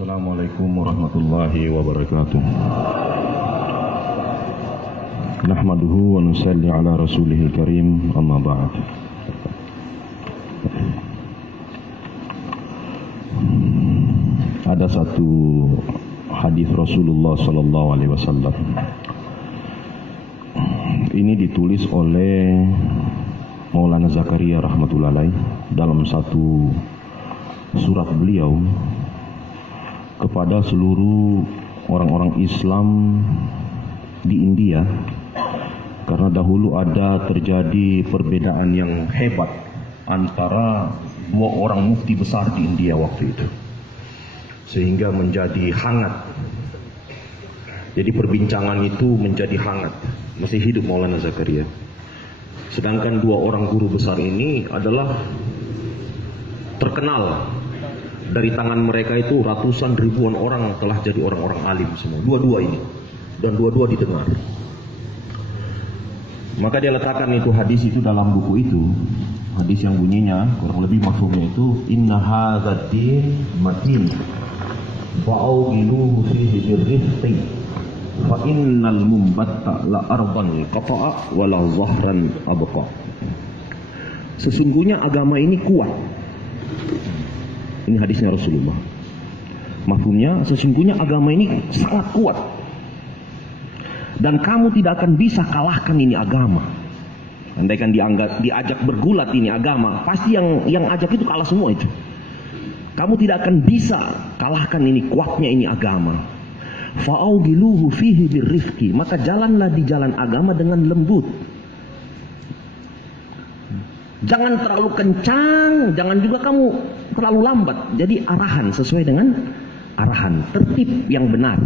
Assalamualaikum warahmatullahi wabarakatuh. Nahmaduhu wa nusalli ala rasulihil karim, amma ba'd. Ada satu hadis Rasulullah sallallahu alaihi wasallam. Ini ditulis oleh Maulana Zakaria rahmatullahi alaih dalam satu surat beliau kepada seluruh orang-orang Islam di India, karena dahulu ada terjadi perbedaan yang hebat antara dua orang mufti besar di India waktu itu, sehingga menjadi hangat. Jadi perbincangan itu menjadi hangat. Masih hidup Maulana Zakaria. Sedangkan dua orang guru besar ini adalah terkenal. Dari tangan mereka itu ratusan ribuan orang telah jadi orang-orang alim semua. Dua-dua ini. Dan dua-dua didengar. Maka dia letakkan itu hadis itu dalam buku itu. Hadis yang bunyinya kurang lebih maksudnya itu, inna hadzal din matin fa'awgiluhu fihi birrifqi fa innal mumbatta la ardan qata'a wa la zahran abqa. Sesungguhnya agama ini kuat. Ini hadisnya Rasulullah. Mafhumnya, sesungguhnya agama ini sangat kuat. Dan kamu tidak akan bisa kalahkan ini agama. Andaikan diajak bergulat ini agama, pasti yang ajak itu kalah semua itu. Kamu tidak akan bisa kalahkan ini kuatnya ini agama. Fa'augiluhu fihi birrifqi, maka jalanlah di jalan agama dengan lembut. Jangan terlalu kencang, jangan juga kamu terlalu lambat. Jadi arahan sesuai dengan arahan, tertib yang benar.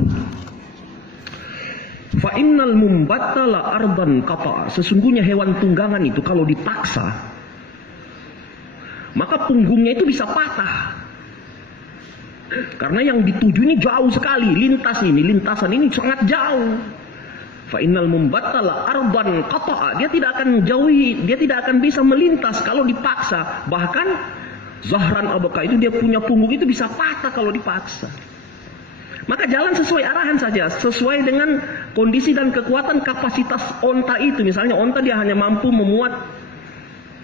Fa innal mumbatta la ardan qata'. Sesungguhnya hewan tunggangan itu kalau dipaksa, maka punggungnya itu bisa patah. Karena yang dituju ini jauh sekali, lintasan ini sangat jauh. Fa innal mumbatta la ardan qata'a. Dia tidak akan jauhi, dia tidak akan bisa melintas kalau dipaksa. Bahkan zahran abqa itu dia punya punggung itu bisa patah kalau dipaksa. Maka jalan sesuai arahan saja, sesuai dengan kondisi dan kekuatan kapasitas onta itu. Misalnya onta dia hanya mampu memuat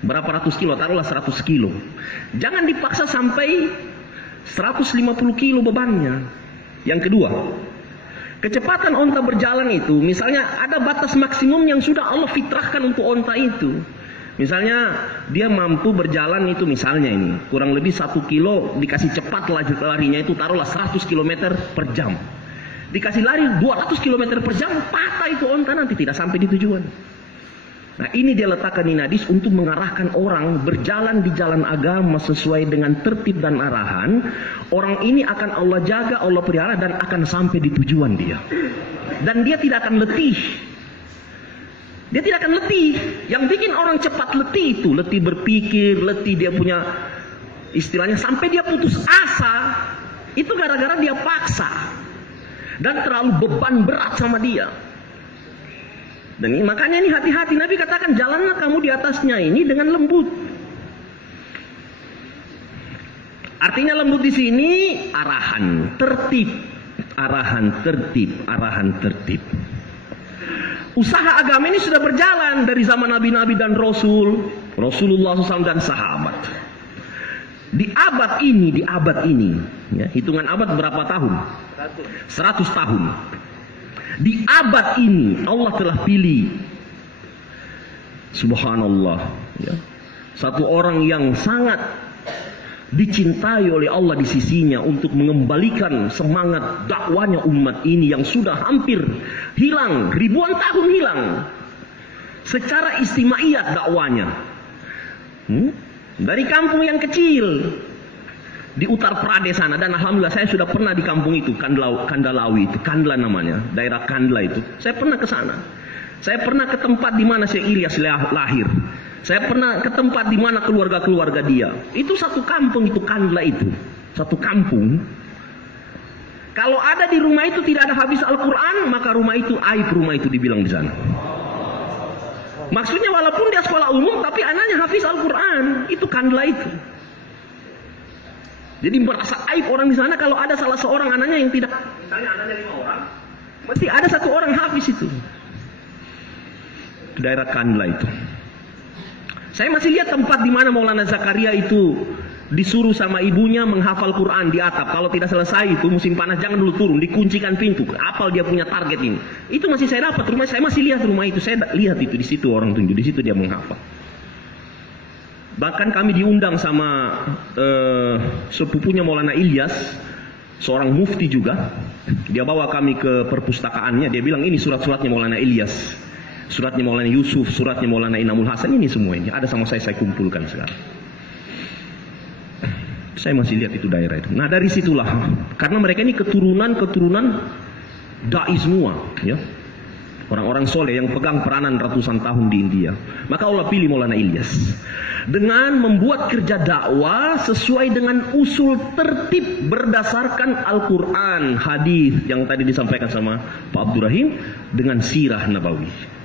berapa ratus kilo, taruhlah 100 kilo. Jangan dipaksa sampai 150 kilo bebannya. Yang kedua, kecepatan onta berjalan itu, misalnya ada batas maksimum yang sudah Allah fitrahkan untuk onta itu. Misalnya dia mampu berjalan itu, misalnya ini kurang lebih 1 kilo, dikasih cepat larinya itu taruhlah 100 km per jam. Dikasih lari 200 km per jam, patah itu onta, nanti tidak sampai di tujuan. Nah ini dia letakkan ini hadis untuk mengarahkan orang berjalan di jalan agama sesuai dengan tertib dan arahan. Orang ini akan Allah jaga, Allah pelihara, dan akan sampai di tujuan dia. Dan dia tidak akan letih. Dia tidak akan letih. Yang bikin orang cepat letih itu, letih berpikir, letih dia punya istilahnya sampai dia putus asa, itu gara-gara dia paksa. Dan terlalu beban berat sama dia. Dan ini, makanya ini hati-hati. Nabi katakan jalanlah kamu di atasnya ini dengan lembut. Artinya lembut di sini arahan tertib, arahan tertib, arahan tertib. Usaha agama ini sudah berjalan dari zaman nabi-nabi dan Rasulullah SAW dan sahabat. Di abad ini, ya, hitungan abad berapa tahun? 100 tahun. Di abad ini Allah telah pilih, subhanallah, ya, satu orang yang sangat dicintai oleh Allah di sisinya untuk mengembalikan semangat dakwanya umat ini yang sudah hampir hilang, ribuan tahun hilang secara istimaiyat dakwanya. Dari kampung yang kecil di Uttar Pradesh sana, dan alhamdulillah saya sudah pernah di kampung itu, Kandalawi itu, Kandla namanya, daerah Kandla itu. Saya pernah ke sana. Saya pernah ke tempat di mana Syekh Ilyas lahir. Saya pernah ke tempat di mana keluarga-keluarga dia. Itu satu kampung itu, Kandla itu. Satu kampung. Kalau ada di rumah itu tidak ada hafiz Al-Quran, maka rumah itu aib, rumah itu dibilang di sana. Maksudnya walaupun dia sekolah umum, tapi anaknya hafiz Al-Quran. Itu Kandla itu. Jadi merasa aib orang di sana kalau ada salah seorang anaknya yang tidak. Misalnya anaknya 5 orang, mesti ada 1 orang hafiz itu. Daerah Kandla itu. Saya masih lihat tempat di mana Maulana Zakaria itu disuruh sama ibunya menghafal Quran di atap. Kalau tidak selesai itu musim panas jangan dulu turun, dikuncikan pintu. Apal dia punya target ini. Itu masih saya dapat rumah, saya masih lihat rumah itu. Saya lihat itu di situ orang tunjuk, di situ dia menghafal. Bahkan kami diundang sama sepupunya Maulana Ilyas, seorang mufti juga. Dia bawa kami ke perpustakaannya. Dia bilang ini surat-suratnya Maulana Ilyas, suratnya Maulana Yusuf, suratnya Maulana Inamul Hasan, ini semua ini ada sama saya kumpulkan sekarang. Saya masih lihat itu daerah itu. Nah dari situlah, karena mereka ini keturunan dai semua, ya, orang-orang soleh yang pegang peranan ratusan tahun di India. Maka Allah pilih Maulana Ilyas dengan membuat kerja dakwah sesuai dengan usul tertib berdasarkan Al-Quran, hadis yang tadi disampaikan sama Pak Abdurrahim, dengan sirah Nabawi.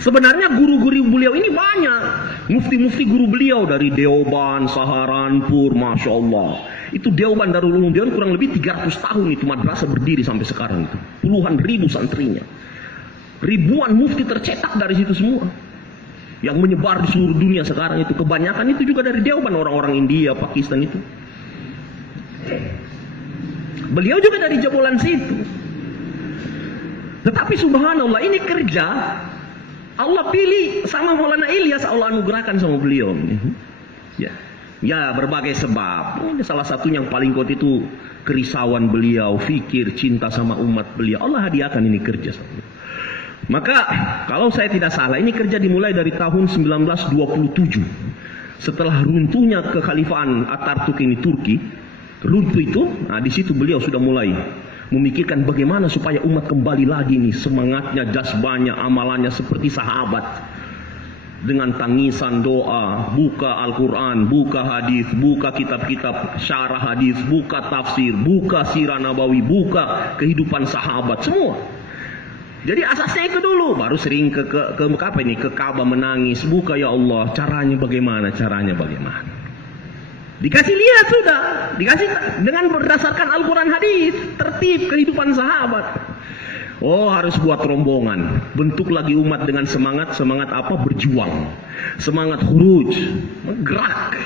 Sebenarnya guru-guru beliau ini banyak, mufti-mufti guru beliau dari Deoban, Saharanpur, Masya Allah. Itu Deoban Darul Ulum Dewan kurang lebih 300 tahun itu madrasah berdiri sampai sekarang itu. Puluhan ribu santrinya. Ribuan mufti tercetak dari situ semua. Yang menyebar di seluruh dunia sekarang itu. Kebanyakan itu juga dari Deoban, orang-orang India, Pakistan itu. Beliau juga dari jebolan situ. Tetapi subhanallah ini kerja Allah pilih sama Maulana Ilyas, Allah anugerahkan sama beliau. Ya berbagai sebab. Salah satu yang paling kuat itu kerisauan beliau, fikir, cinta sama umat beliau. Allah hadiahkan ini kerja. Maka kalau saya tidak salah ini kerja dimulai dari tahun 1927. Setelah runtuhnya kekhalifahan Atatürk ini Turki, runtuh itu, nah di situ beliau sudah mulai memikirkan bagaimana supaya umat kembali lagi nih semangatnya, jazbanya, amalannya seperti sahabat. Dengan tangisan doa, buka Al-Quran, buka hadis, buka kitab-kitab syarah hadis, buka tafsir, buka sirah Nabawi, buka kehidupan sahabat, semua. Jadi asasnya itu dulu, baru sering ke Ka'bah menangis, buka ya Allah, caranya bagaimana, Dikasih lihat sudah, dikasih dengan berdasarkan Al-Quran hadis, tertib kehidupan sahabat. Oh harus buat rombongan, bentuk lagi umat dengan semangat apa? Berjuang, semangat khuruj, gerak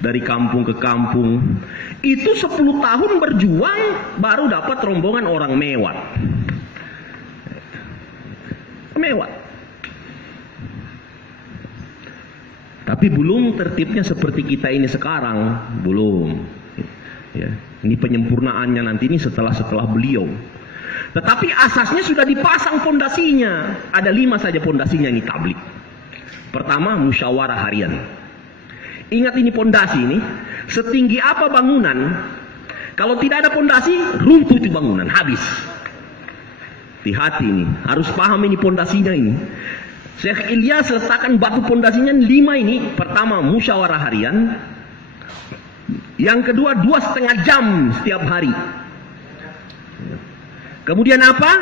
dari kampung ke kampung. Itu 10 tahun berjuang baru dapat rombongan orang mewah. Tapi belum tertibnya seperti kita ini sekarang, belum. Ya, ini penyempurnaannya nanti ini setelah beliau. Tetapi asasnya sudah dipasang pondasinya. Ada 5 saja pondasinya ini tablik. Pertama musyawarah harian. Ingat ini pondasi ini, setinggi apa bangunan, kalau tidak ada pondasi runtuh itu bangunan, habis. Hati-hati ini, harus paham ini pondasinya ini. Syekh Ilyas letakkan batu pondasinya 5 ini. Pertama musyawarah harian. Yang kedua 2,5 jam setiap hari. Kemudian apa?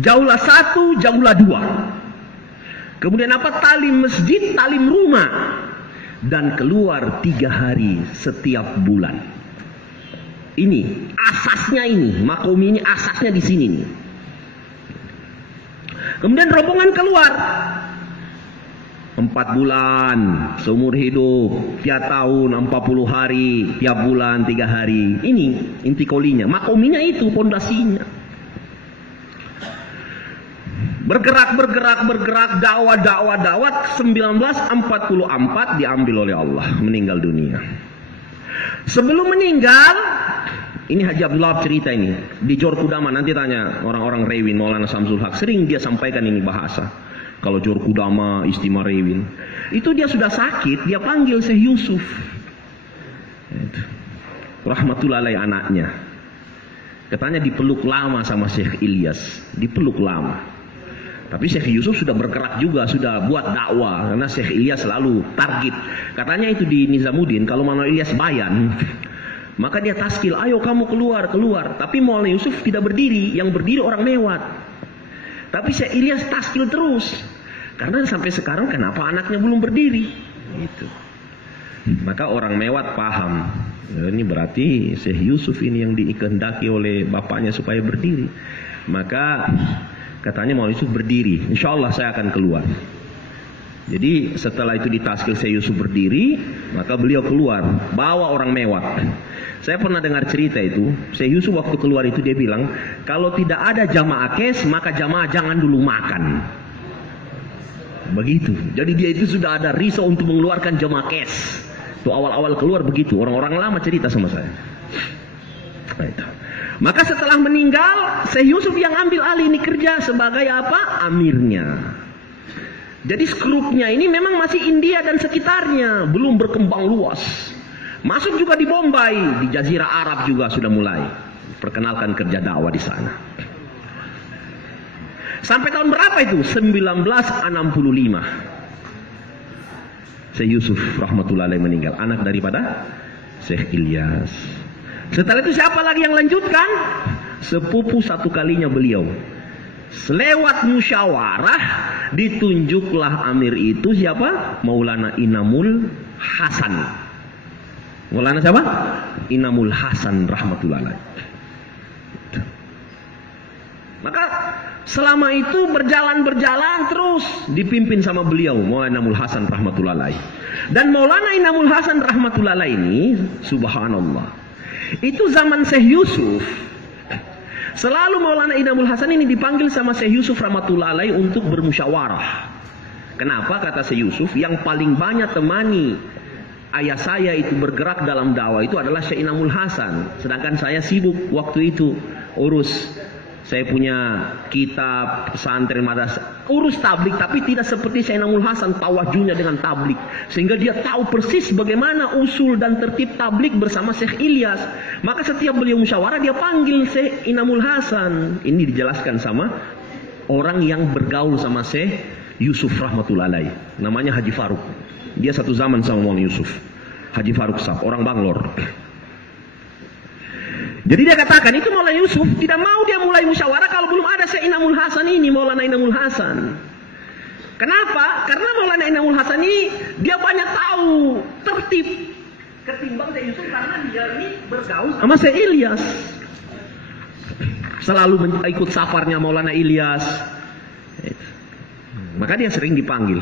Jaulah 1, jaulah 2. Kemudian apa? Talim masjid, talim rumah. Dan keluar 3 hari setiap bulan. Ini asasnya ini, makom ini asasnya di sini nih. Kemudian rombongan keluar 4 bulan seumur hidup, tiap tahun 40 hari, tiap bulan 3 hari. Ini inti kolinya, makominya itu pondasinya. Bergerak dakwah 1944 diambil oleh Allah, meninggal dunia. Sebelum meninggal, ini Haji Abdullah cerita ini di Jor Kudama, nanti tanya orang-orang Rewin, Maulana Samsul Haq, sering dia sampaikan ini bahasa. Kalau Jor Kudama Istimewa Rewin, itu dia sudah sakit, dia panggil Syekh Yusuf. Rahmatullah alaih anaknya. Katanya dipeluk lama sama Syekh Ilyas, dipeluk lama. Tapi Syekh Yusuf sudah bergerak juga, sudah buat dakwah, karena Syekh Ilyas selalu target. Katanya itu di Nizamuddin, kalau Maulana Ilyas bayan, maka dia taskil, ayo kamu keluar. Tapi Maulana Yusuf tidak berdiri, yang berdiri orang mewat. Tapi Syekh Ilyas taskil terus. Karena sampai sekarang kenapa anaknya belum berdiri? Gitu. Maka orang Mewat paham, ini berarti Syekh Yusuf ini yang dikehendaki oleh bapaknya supaya berdiri. Maka katanya Maulana Yusuf berdiri, insya Allah saya akan keluar. Jadi setelah itu ditaskil Syekh Yusuf berdiri, maka beliau keluar, bawa orang Mewat. Saya pernah dengar cerita itu, Syekh Yusuf waktu keluar itu dia bilang, kalau tidak ada jamaah kes, maka jamaah jangan dulu makan. Begitu. Jadi dia itu sudah ada risau untuk mengeluarkan jamaah kes. Itu awal-awal keluar begitu. Orang-orang lama cerita sama saya. Nah, itu. Maka setelah meninggal, Syekh Yusuf yang ambil alih ini kerja sebagai apa? Amirnya. Jadi grupnya ini memang masih India dan sekitarnya, belum berkembang luas. Masuk juga di Bombay, di Jazirah Arab juga sudah mulai perkenalkan kerja dakwah di sana. Sampai tahun berapa itu? 1965. Syekh Yusuf rahmatullahi alaihi meninggal, anak daripada Syekh Ilyas. Setelah itu siapa lagi yang lanjutkan? Sepupu satu kalinya beliau. Selewat musyawarah ditunjuklah amir itu siapa? Maulana Inamul Hasan. Maulana siapa? Inamul Hasan rahmatullahi alaihi. Maka selama itu berjalan terus dipimpin sama beliau Maulana Inamul Hasan rahmatullahi alaihi. Dan Maulana Inamul Hasan rahmatullahi alaihi ini subhanallah, itu zaman Syekh Yusuf, selalu Maulana Inamul Hasan ini dipanggil sama Syekh Yusuf rahmatullahi alaihi untuk bermusyawarah. Kenapa? Kata Syekh Yusuf, yang paling banyak temani ayah saya itu bergerak dalam dakwah itu adalah Syekh Inamul Hasan. Sedangkan saya sibuk waktu itu urus, saya punya kitab pesantren madrasah, urus tablik, tapi tidak seperti Syekh Inamul Hasan tawajuhnya dengan tablik, sehingga dia tahu persis bagaimana usul dan tertib tablik bersama Syekh Ilyas. Maka setiap beliau musyawarah dia panggil Syekh Inamul Hasan. Ini dijelaskan sama orang yang bergaul sama Syekh Yusuf rahmatullahi alaihi, namanya Haji Faruk. Dia satu zaman sama Maulana Yusuf, Haji Faruk Saf, orang Banglor. Jadi dia katakan itu Maulana Yusuf tidak mau dia mulai musyawarah kalau belum ada Syekh Inamul Hasan ini, Maulana Inamul Hasan. Kenapa? Karena Maulana Inamul Hasan ini dia banyak tahu tertib ketimbang Syekh Yusuf, karena dia ini bergaul sama Syekh Ilyas. Selalu ikut safarnya Maulana Ilyas. Maka dia sering dipanggil.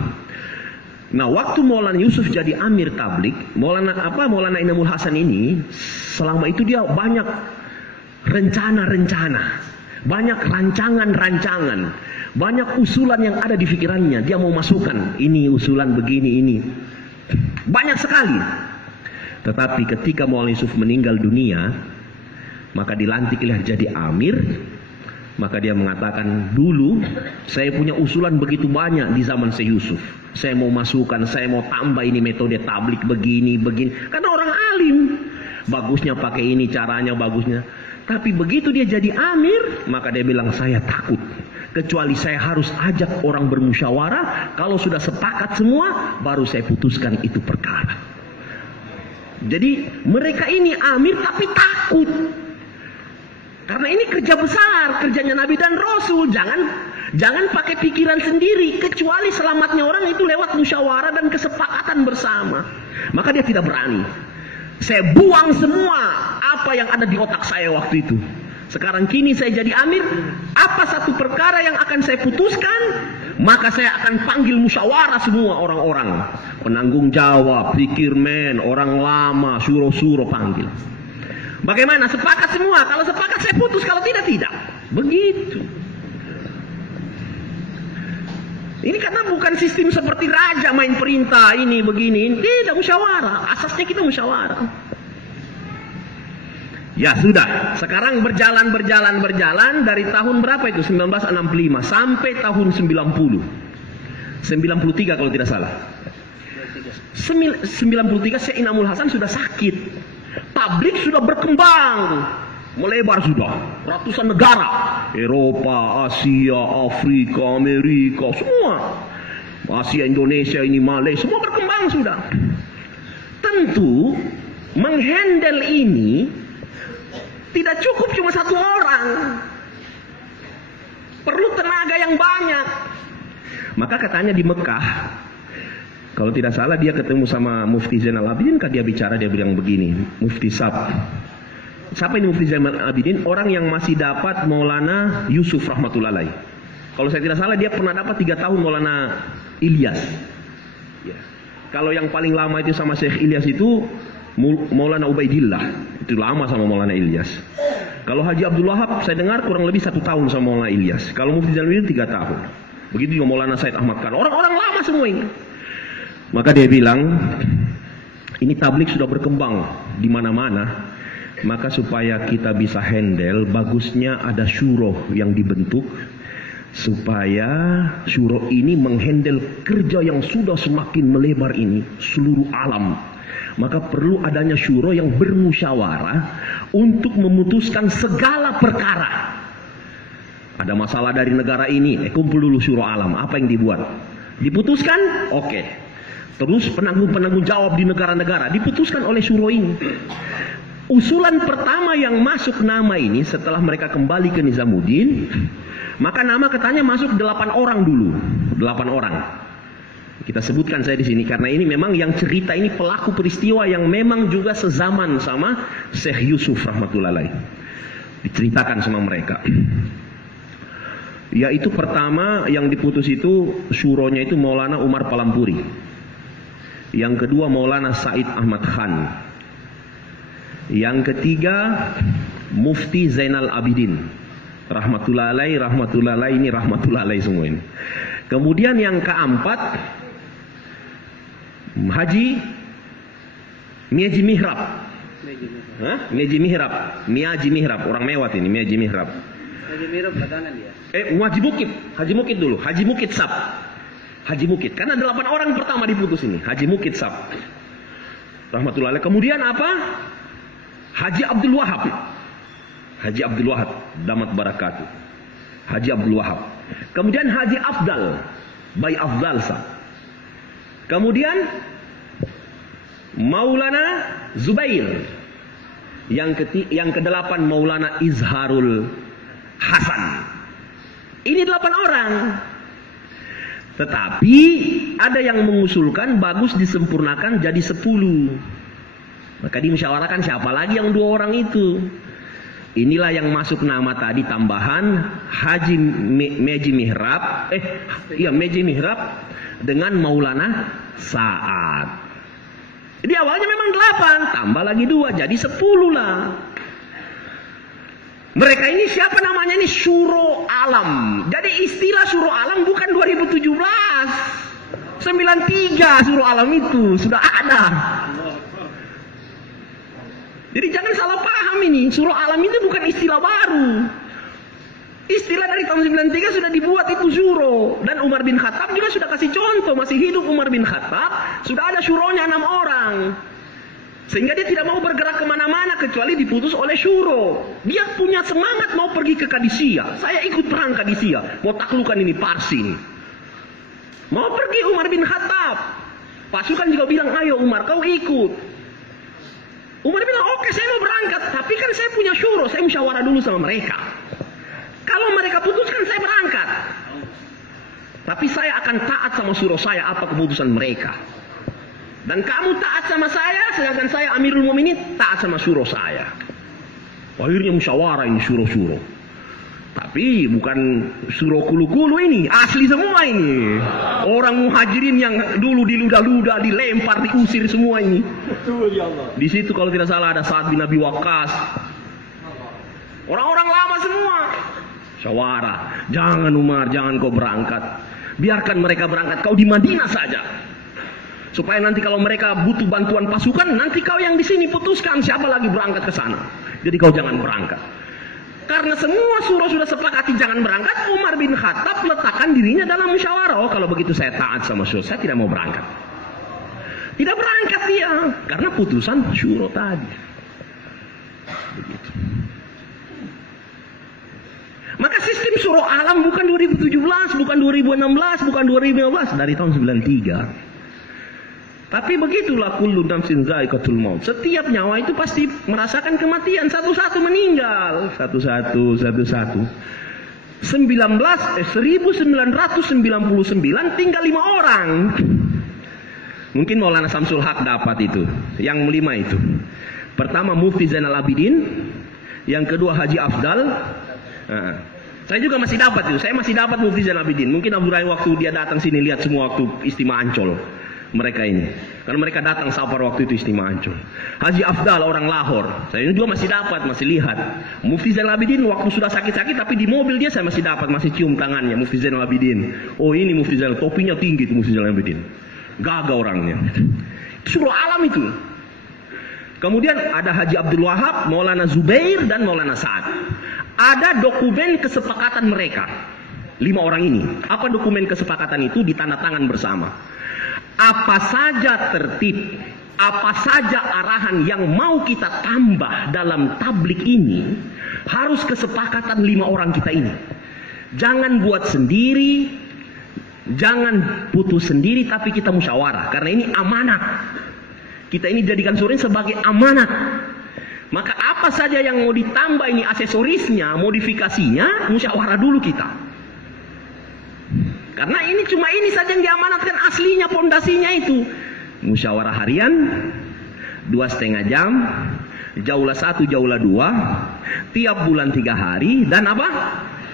Nah, waktu Maulana Yusuf jadi amir tablik, Maulana Inamul Hasan ini selama itu dia banyak rencana-rencana, banyak rancangan-rancangan, banyak usulan yang ada di pikirannya. Dia mau masukkan ini usulan begini ini, banyak sekali. Tetapi ketika Maulana Yusuf meninggal dunia, maka dilantiklah jadi amir. Maka dia mengatakan, dulu saya punya usulan begitu banyak di zaman Syekh Yusuf. Saya mau masukkan, saya mau tambah ini metode tablik begini. Karena orang alim, bagusnya pakai ini caranya bagusnya. Tapi begitu dia jadi amir, maka dia bilang, saya takut. Kecuali saya harus ajak orang bermusyawarah. Kalau sudah sepakat semua, baru saya putuskan itu perkara. Jadi mereka ini amir tapi takut. Karena ini kerja besar, kerjanya Nabi dan Rasul. Jangan pakai pikiran sendiri, kecuali selamatnya orang itu lewat musyawarah dan kesepakatan bersama. Maka dia tidak berani. Saya buang semua apa yang ada di otak saya waktu itu. Sekarang kini saya jadi amir, apa satu perkara yang akan saya putuskan, maka saya akan panggil musyawarah semua orang-orang. Penanggung jawab, pikirmen, orang lama, suro-suro panggil. Bagaimana? Sepakat semua. Kalau sepakat saya putus, kalau tidak, tidak. Begitu. Ini karena bukan sistem seperti raja main perintah ini begini. Tidak, musyawarah. Asasnya kita musyawarah. Ya sudah. Sekarang berjalan dari tahun berapa itu? 1965 sampai tahun 90. 93 kalau tidak salah. 93 Syekh Inamul Hasan sudah sakit. Tablik sudah berkembang, melebar sudah, ratusan negara, Eropa, Asia, Afrika, Amerika, semua, Asia, Indonesia ini, Malaysia, semua berkembang sudah. Tentu menghandle ini tidak cukup cuma satu orang, perlu tenaga yang banyak. Maka katanya di Mekah, Kalau tidak salah dia ketemu sama Mufti Zainal Abidin, kan dia bicara, dia bilang begini, Mufti Sab. Siapa ini Mufti Zainal Abidin? Orang yang masih dapat Maulana Yusuf rahmatullahi alaih. Kalau saya tidak salah dia pernah dapat 3 tahun Maulana Ilyas. Ya. Kalau yang paling lama itu sama Syekh Ilyas itu Maulana Ubaidillah. Itu lama sama Maulana Ilyas. Kalau Haji Abdul Wahab saya dengar kurang lebih 1 tahun sama Maulana Ilyas. Kalau Mufti Zainal Abidin 3 tahun. Begitu juga Maulana Said Ahmad Khan. Orang-orang lama semua ini. Maka dia bilang, ini tablik sudah berkembang di mana-mana. Maka supaya kita bisa handle, bagusnya ada syuro yang dibentuk. Supaya syuro ini menghandle kerja yang sudah semakin melebar ini seluruh alam. Maka perlu adanya syuro yang bermusyawarah untuk memutuskan segala perkara. Ada masalah dari negara ini, kumpul dulu syuro alam. Apa yang dibuat? Diputuskan? Oke. Terus penanggung jawab di negara-negara diputuskan oleh syuro ini. Usulan pertama yang masuk nama ini setelah mereka kembali ke Nizamuddin, maka nama katanya masuk 8 orang dulu. 8 orang. Kita sebutkan saya di sini karena ini memang yang cerita ini pelaku peristiwa yang memang juga sezaman sama Syekh Yusuf rahmatullahi alaih. Diceritakan sama mereka. Yaitu pertama yang diputus itu syuronya itu Maulana Umar Palampuri. Yang kedua Maulana Said Ahmad Khan. Yang ketiga Mufti Zainal Abidin rahmatullahi alaih, ini rahmatullahi alaih semua ini. Kemudian yang keempat Haji Miaji Mihrab. Miaji Mihrab, orang Mewat ini, Miaji Mihrab. Haji Mihrab belakangan dia. Haji Mukit dulu, Haji Mukit Sab. Haji Mukit, karena 8 orang pertama diputus ini, Haji Mukit Sab rahmatullahi alaih. Kemudian apa? Haji Abdul Wahab. Haji Abdul Wahab damat barakatuh. Haji Abdul Wahab. Kemudian Haji Afdal, Bay Afdal Sab. Kemudian Maulana Zubair. Yang ke-8 Maulana Izharul Hasan. Ini 8 orang. Tetapi ada yang mengusulkan bagus disempurnakan jadi 10. Maka dimusyawarahkan siapa lagi yang 2 orang itu. Inilah yang masuk nama tadi tambahan Haji Meji Mihrab. Meji Mihrab dengan Maulana Sa'ad. Jadi awalnya memang 8, tambah lagi 2 jadi 10 lah. Mereka ini siapa namanya ini? Syuro Alam. Jadi istilah Syuro Alam bukan 2017. 93 Syuro Alam itu sudah ada. Jadi jangan salah paham ini. Syuro Alam itu bukan istilah baru. Istilah dari tahun 93 sudah dibuat itu syuro. Dan Umar bin Khattab juga sudah kasih contoh. Masih hidup Umar bin Khattab, sudah ada syuronya 6 orang. Sehingga dia tidak mau bergerak kemana-mana kecuali diputus oleh syuro. Dia punya semangat mau pergi ke Qadisiyah. Saya ikut perang Qadisiyah. Mau taklukan ini Parsi ini. Mau pergi Umar bin Khattab. Pasukan juga bilang, ayo Umar kau ikut. Umar bilang, oke saya mau berangkat. Tapi kan saya punya syuro. Saya musyawarah dulu sama mereka. Kalau mereka putuskan saya berangkat. Tapi saya akan taat sama syuro saya apa keputusan mereka. Dan kamu taat sama saya, sedangkan saya Amirul Mukminin taat sama syuro saya. Akhirnya musyawarah ini syuro-syuro. Tapi bukan syuro kulu-kulu ini, asli semua ini. Orang muhajirin yang dulu diludah-ludah, dilempar, diusir semua ini. Di situ kalau tidak salah ada Sa'ad bin Abi Waqqas. Orang-orang lama semua. Musyawarah, jangan Umar, jangan kau berangkat. Biarkan mereka berangkat, kau di Madinah saja. Supaya nanti kalau mereka butuh bantuan pasukan, nanti kau yang di sini putuskan siapa lagi berangkat ke sana. Jadi kau jangan berangkat. Karena semua surah sudah sepakati jangan berangkat, Umar bin Khattab letakkan dirinya dalam musyawarah. Oh, kalau begitu saya taat sama syuro, saya tidak mau berangkat. Tidak berangkat dia, karena putusan syuro tadi. Begitu. Maka sistem syuro alam bukan 2017, bukan 2016, bukan 2015, dari tahun 93. Tapi begitulah kullu nafsin za'iqatul maut. Setiap nyawa itu pasti merasakan kematian, satu-satu meninggal, satu-satu. 1999 tinggal 5 orang. Mungkin Maulana Samsul Haq dapat itu. Yang 5 itu. Pertama Mufti Zainal Abidin, yang kedua Haji Afdal. Saya juga masih dapat itu. Saya masih dapat Mufti Zainal Abidin. Mungkin Abdul Rahim waktu dia datang sini lihat semua waktu istimewa Ancol. Mereka ini. Karena mereka datang safar waktu itu istimewa Ancol. Haji Afdal orang Lahore. Saya juga masih dapat, masih lihat. Mufti Zainal Abidin waktu sudah sakit-sakit tapi di mobil dia saya masih dapat, masih cium tangannya Mufti Zainal Abidin. Oh ini Mufti Zainal, topinya tinggi itu Mufti Zainal Abidin. Gagah orangnya. Surah alam itu. Kemudian ada Haji Abdul Wahab, Maulana Zubair dan Maulana Sa'ad. Ada dokumen kesepakatan mereka. 5 orang ini. Apa dokumen kesepakatan itu? Ditandatangan bersama. Apa saja tertib, apa saja arahan yang mau kita tambah dalam tablik ini, harus kesepakatan 5 orang kita ini. Jangan buat sendiri, jangan putus sendiri, tapi kita musyawarah. Karena ini amanat. Kita ini jadikan sore sebagai amanat. Maka apa saja yang mau ditambah ini aksesorisnya, modifikasinya, musyawarah dulu kita. Karena ini cuma ini saja yang diamanatkan, aslinya pondasinya itu. Musyawarah harian 2,5 jam, jaulah 1, jaulah 2, tiap bulan 3 hari, dan apa?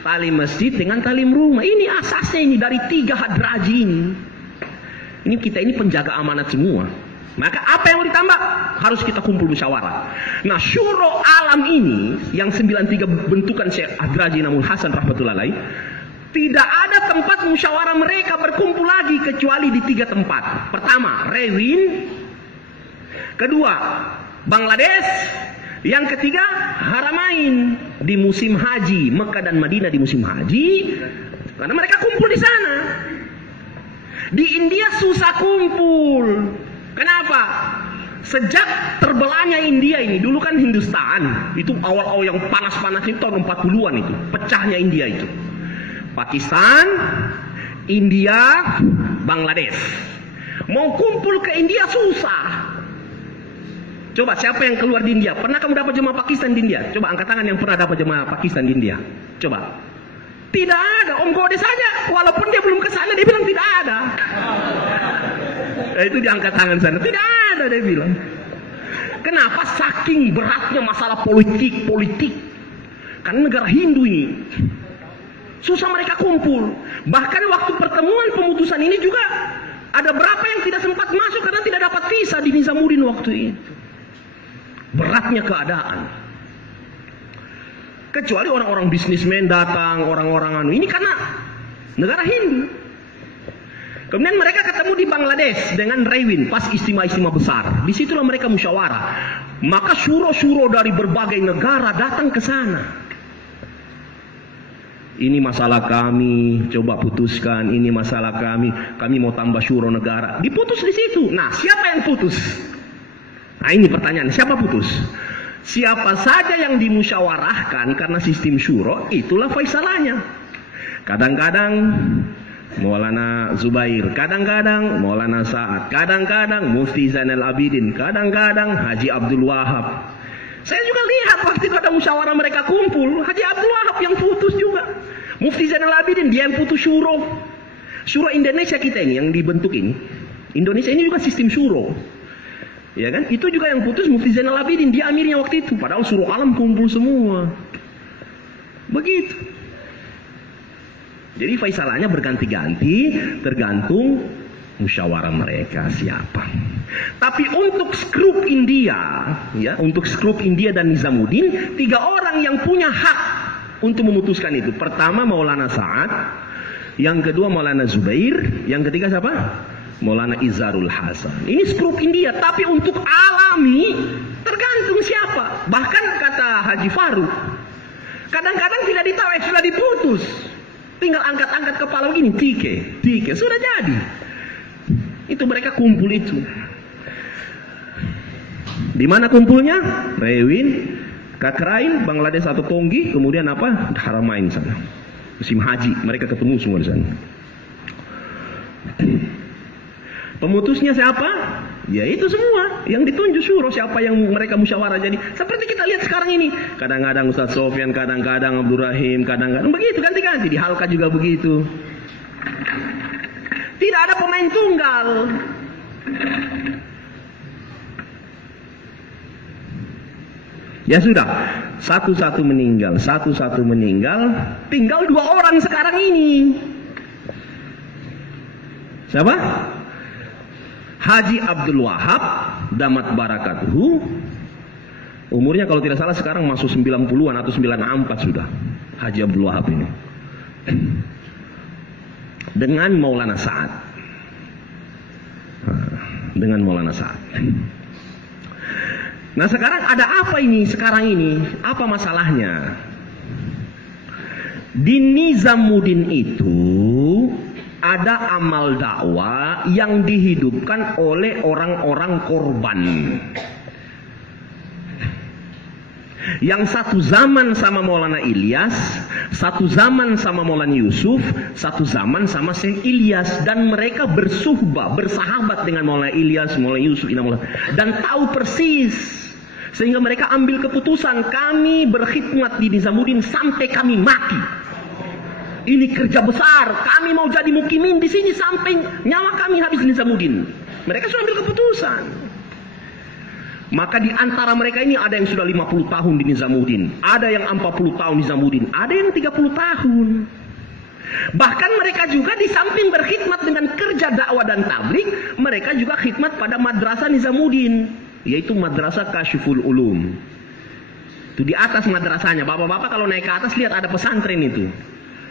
Talim masjid dengan talim rumah. Ini asasnya ini dari 3 hadraji ini. Ini kita ini penjaga amanat semua. Maka apa yang mau ditambah? Harus kita kumpul musyawarah. Nah, syuro alam ini yang 93 bentukan Syekh Hadraji Namul Hasan rahmatullahi alaih, tidak ada tempat musyawarah mereka berkumpul lagi kecuali di 3 tempat. Pertama, Rewin. Kedua, Bangladesh. Yang ketiga, Haramain di musim haji, Mekah dan Madinah di musim haji. Karena mereka kumpul di sana. Di India susah kumpul. Kenapa? Sejak terbelahnya India ini, dulu kan Hindustan, itu awal-awal yang panas-panas itu tahun 40-an itu, pecahnya India itu. Pakistan, India, Bangladesh. Mau kumpul ke India susah. Coba siapa yang keluar di India? Pernah kamu dapat jemaah Pakistan di India? Coba angkat tangan yang pernah dapat jemaah Pakistan di India. Coba. Tidak ada. Om Gode saja, walaupun dia belum ke sana, dia bilang tidak ada. Itu diangkat tangan sana. Tidak ada, dia bilang. Kenapa? Saking beratnya masalah politik. Karena negara Hindu ini. Susah mereka kumpul. Bahkan waktu pertemuan pemutusan ini juga ada berapa yang tidak sempat masuk karena tidak dapat visa di Nizamuddin waktu itu. Beratnya keadaan. Kecuali orang-orang bisnismen datang, orang-orang ini karena negara Hindu. Kemudian mereka ketemu di Bangladesh dengan Rewin pas istimewa-istimewa besar. Disitulah mereka musyawarah. Maka syuro-syuro dari berbagai negara datang ke sana. Ini masalah kami, coba putuskan. Ini masalah kami mau tambah syuro negara. Diputus di situ. Nah, siapa yang putus? Nah, ini pertanyaan, siapa putus? Siapa saja yang dimusyawarahkan karena sistem syuro, itulah faisalannya. Kadang-kadang Maulana Zubair, kadang-kadang Maulana Sa'ad, kadang-kadang Mufti Zainal Abidin, kadang-kadang Haji Abdul Wahab. Saya juga lihat waktu itu ada musyawarah mereka kumpul, Haji Abdul Wahab yang putus juga. Mufti Zainal Abidin dia yang putus syuro. Syuro Indonesia kita ini yang dibentuk ini. Indonesia ini juga sistem syuro. Ya kan? Itu juga yang putus Mufti Zainal Abidin, dia amirnya waktu itu. Padahal syuro alam kumpul semua. Begitu. Jadi faisalannya berganti-ganti tergantung musyawarah mereka siapa. Tapi untuk skrup India, ya, untuk skrup India dan Nizamuddin, 3 orang yang punya hak untuk memutuskan itu. Pertama Maulana Sa'ad, yang kedua Maulana Zubair, yang ketiga siapa? Maulana Izharul Hasan. Ini skrup India, tapi untuk alami tergantung siapa. Bahkan kata Haji Faruk, kadang-kadang tidak ditawar, sudah diputus. Tinggal angkat-angkat kepala begini, tike, sudah jadi. Itu mereka kumpul itu. Di mana kumpulnya? Rewin, Kakrain, Bangladesh atau Tonggi, kemudian apa? Haramain sana. Musim haji, mereka ketemu semua di sana. Pemutusnya siapa? Ya itu semua yang ditunjuk syuro, siapa yang mereka musyawarah. Jadi seperti kita lihat sekarang ini, kadang-kadang Ustaz Sofyan, kadang-kadang Abdul Rahim, kadang-kadang begitu, ganti-ganti. Di Halqa juga begitu. Tidak ada pemain tunggal. Ya sudah, satu-satu meninggal, tinggal 2 orang sekarang ini. Siapa? Haji Abdul Wahab damat barakatuhu. Umurnya kalau tidak salah sekarang masuk 90-an atau 94 sudah. Haji Abdul Wahab ini. Dengan Maulana Sa'ad. Nah sekarang ada apa ini sekarang ini? Apa masalahnya? Di Nizamuddin itu ada amal dakwah yang dihidupkan oleh orang-orang korban. Yang satu zaman sama Maulana Ilyas, satu zaman sama Maulana Yusuf, satu zaman sama Syekh Ilyas, dan mereka bersahabat dengan Maulana Ilyas, Maulana Yusuf, dan tahu persis. Sehingga mereka ambil keputusan, kami berkhidmat di Nizamuddin sampai kami mati. Ini kerja besar, kami mau jadi mukimin di sini sampai nyawa kami habis di Nizamuddin. Mereka sudah ambil keputusan. Maka di antara mereka ini ada yang sudah 50 tahun di Nizamuddin, ada yang 40 tahun di Nizamuddin, ada yang 30 tahun. Bahkan mereka juga di samping berkhidmat dengan kerja dakwah dan tabligh, mereka juga khidmat pada madrasah Nizamuddin, yaitu Madrasah Kasyful Ulum. Itu di atas madrasahnya. Bapak-bapak kalau naik ke atas lihat ada pesantren itu.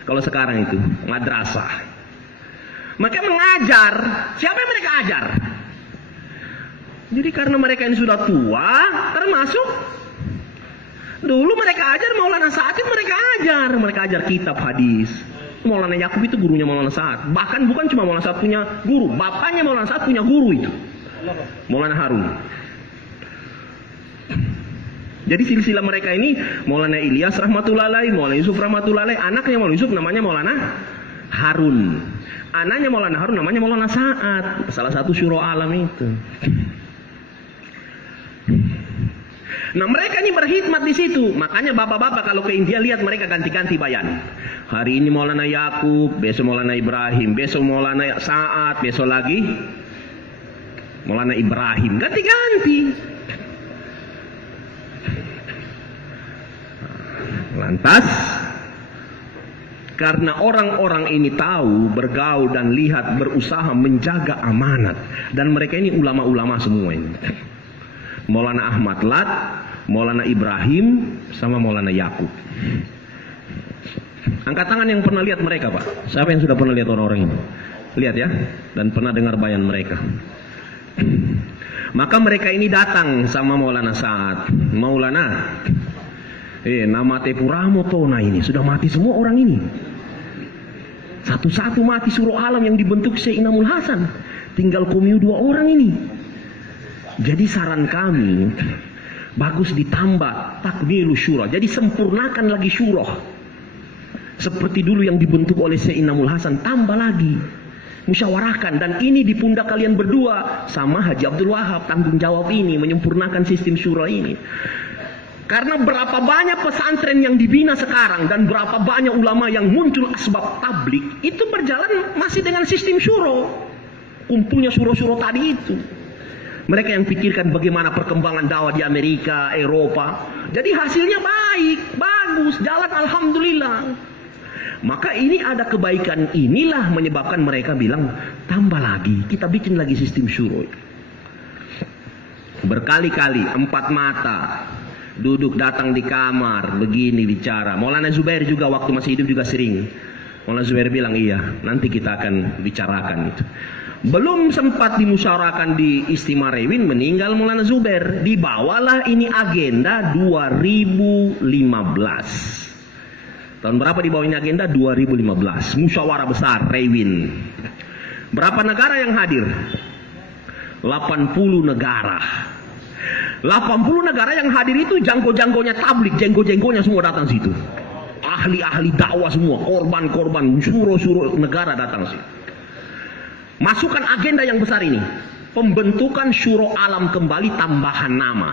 Kalau sekarang itu madrasah. Maka mengajar, siapa yang mereka ajar? Jadi karena mereka ini sudah tua, termasuk dulu mereka ajar Maulana Sa'ad, mereka ajar kitab hadis. Maulana Yakub itu gurunya Maulana Sa'ad. Bahkan bukan cuma Maulana Sa'ad punya guru, bapaknya Maulana Sa'ad punya guru itu, Maulana Harun. Jadi silsilah mereka ini Maulana Ilyas rahmatullah alaih, Maulana Yusuf rahmatullah alaih, anaknya Maulana Yusuf namanya Maulana Harun. Anaknya Maulana Harun namanya Maulana Sa'ad, salah satu syuro alam itu. Nah mereka ini berkhidmat di situ. Makanya bapak-bapak kalau ke India lihat mereka ganti-ganti bayan. Hari ini Maulana Yakub, besok Maulana Ibrahim, besok Maulana Sa'ad, besok lagi Maulana Ibrahim, ganti-ganti. Lantas karena orang-orang ini tahu, bergaul dan lihat, berusaha menjaga amanat, dan mereka ini ulama-ulama semua ini. Maulana Ahmad Lat, Maulana Ibrahim, sama Maulana Yakub. Angkat tangan yang pernah lihat mereka, Pak. Siapa yang sudah pernah lihat orang-orang ini? Lihat ya, dan pernah dengar bayan mereka. Maka mereka ini datang sama Maulana Sa'ad. Maulana, nama Tepuramo Tona ini sudah mati semua orang ini. Satu-satu mati suruh alam yang dibentuk Syekh Inamul Hasan. Tinggal komiu 2 orang ini. Jadi saran kami, bagus ditambah takmilu syura. Jadi sempurnakan lagi syura. Seperti dulu yang dibentuk oleh Syekh Inamul Hasan, tambah lagi. Musyawarahkan, dan ini di pundak kalian berdua sama Haji Abdul Wahab, tanggung jawab ini menyempurnakan sistem syura ini. Karena berapa banyak pesantren yang dibina sekarang dan berapa banyak ulama yang muncul asbab tablik itu berjalan masih dengan sistem syuro. Kumpulnya syuro-syuro tadi itu. Mereka yang pikirkan bagaimana perkembangan dakwah di Amerika, Eropa. Jadi hasilnya baik, bagus, jalan alhamdulillah. Maka ini ada kebaikan, inilah menyebabkan mereka bilang tambah lagi, kita bikin lagi sistem syuro. Berkali-kali 4 mata duduk datang di kamar begini bicara. Maulana Zubair juga waktu masih hidup juga sering. Maulana Zubair bilang iya, nanti kita akan bicarakan itu. Belum sempat dimusyawarahkan di Istimewa Rewin, meninggal Maulana Zubair. Dibawalah ini agenda 2015. Tahun berapa dibawa ini agenda? 2015. Musyawarah besar Rewin. Berapa negara yang hadir? 80 negara. 80 negara yang hadir itu janggo-janggonya tablik, jenggo-jenggonya semua datang situ. Ahli-ahli dakwah semua, korban-korban, syuro-syuro negara datang situ. Masukkan agenda yang besar ini, pembentukan syuro alam kembali tambahan nama.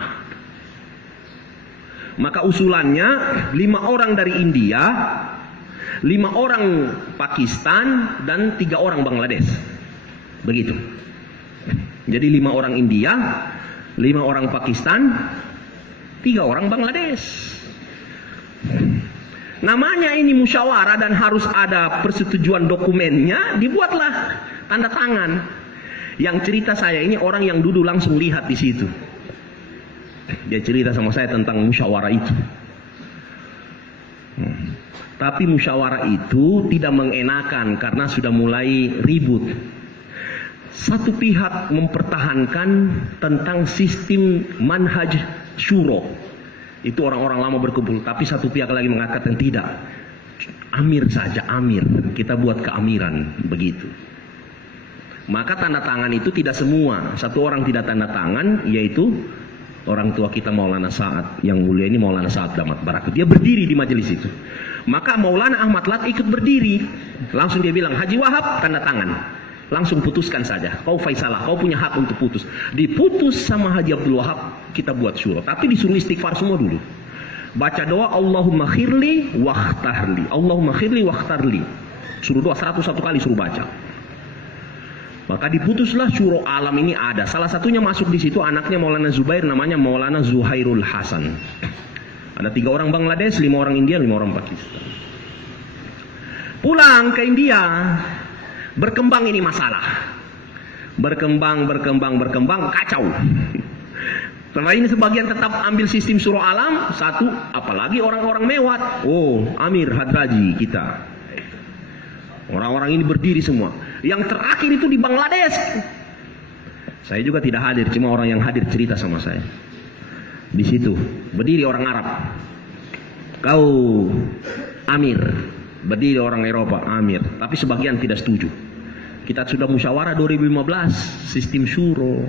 Maka usulannya 5 orang dari India, 5 orang Pakistan, dan 3 orang Bangladesh. Begitu. Jadi 5 orang India, 5 orang Pakistan, 3 orang Bangladesh. Namanya ini musyawarah dan harus ada persetujuan dokumennya, dibuatlah tanda tangan. Yang cerita saya ini orang yang duduk langsung lihat di situ. Dia cerita sama saya tentang musyawarah itu. Tapi musyawarah itu tidak mengenakan karena sudah mulai ribut. Satu pihak mempertahankan tentang sistem manhaj syuro. Itu orang-orang lama berkumpul. Tapi satu pihak lagi mengatakan tidak. Amir saja, amir. Kita buat keamiran. Begitu. Maka tanda tangan itu tidak semua. Satu orang tidak tanda tangan, yaitu orang tua kita Maulana Sa'ad. Yang mulia ini Maulana Sa'ad Damat Barakut. Dia berdiri di majelis itu. Maka Maulana Ahmad Lat ikut berdiri. Langsung dia bilang, Haji Wahab tanda tangan. Langsung putuskan saja. Kau Faisalah, kau punya hak untuk putus. Diputus sama Haji Abdul Wahab, kita buat syuro. Tapi disuruh istighfar semua dulu. Baca doa, Allahumma khirli wakhtarli. Allahumma khirli wakhtarli. Suruh doa 101 kali suruh baca. Maka diputuslah syuro alam ini ada. Salah satunya masuk di situ anaknya Maulana Zubair, namanya Maulana Zuhairul Hasan. Ada 3 orang Bangladesh, 5 orang India, 5 orang Pakistan. Pulang ke India. Berkembang ini masalah. Berkembang, kacau. Setelah ini sebagian tetap ambil sistem syuro alam. Satu, apalagi orang-orang mewat. Oh, Amir Hadraji kita. Orang-orang ini berdiri semua. Yang terakhir itu di Bangladesh. Saya juga tidak hadir, cuma orang yang hadir cerita sama saya. Di situ berdiri orang Arab. Kau Amir. Berdiri orang Eropa, Amir. Tapi sebagian tidak setuju. Kita sudah musyawarah 2015, sistem syuro.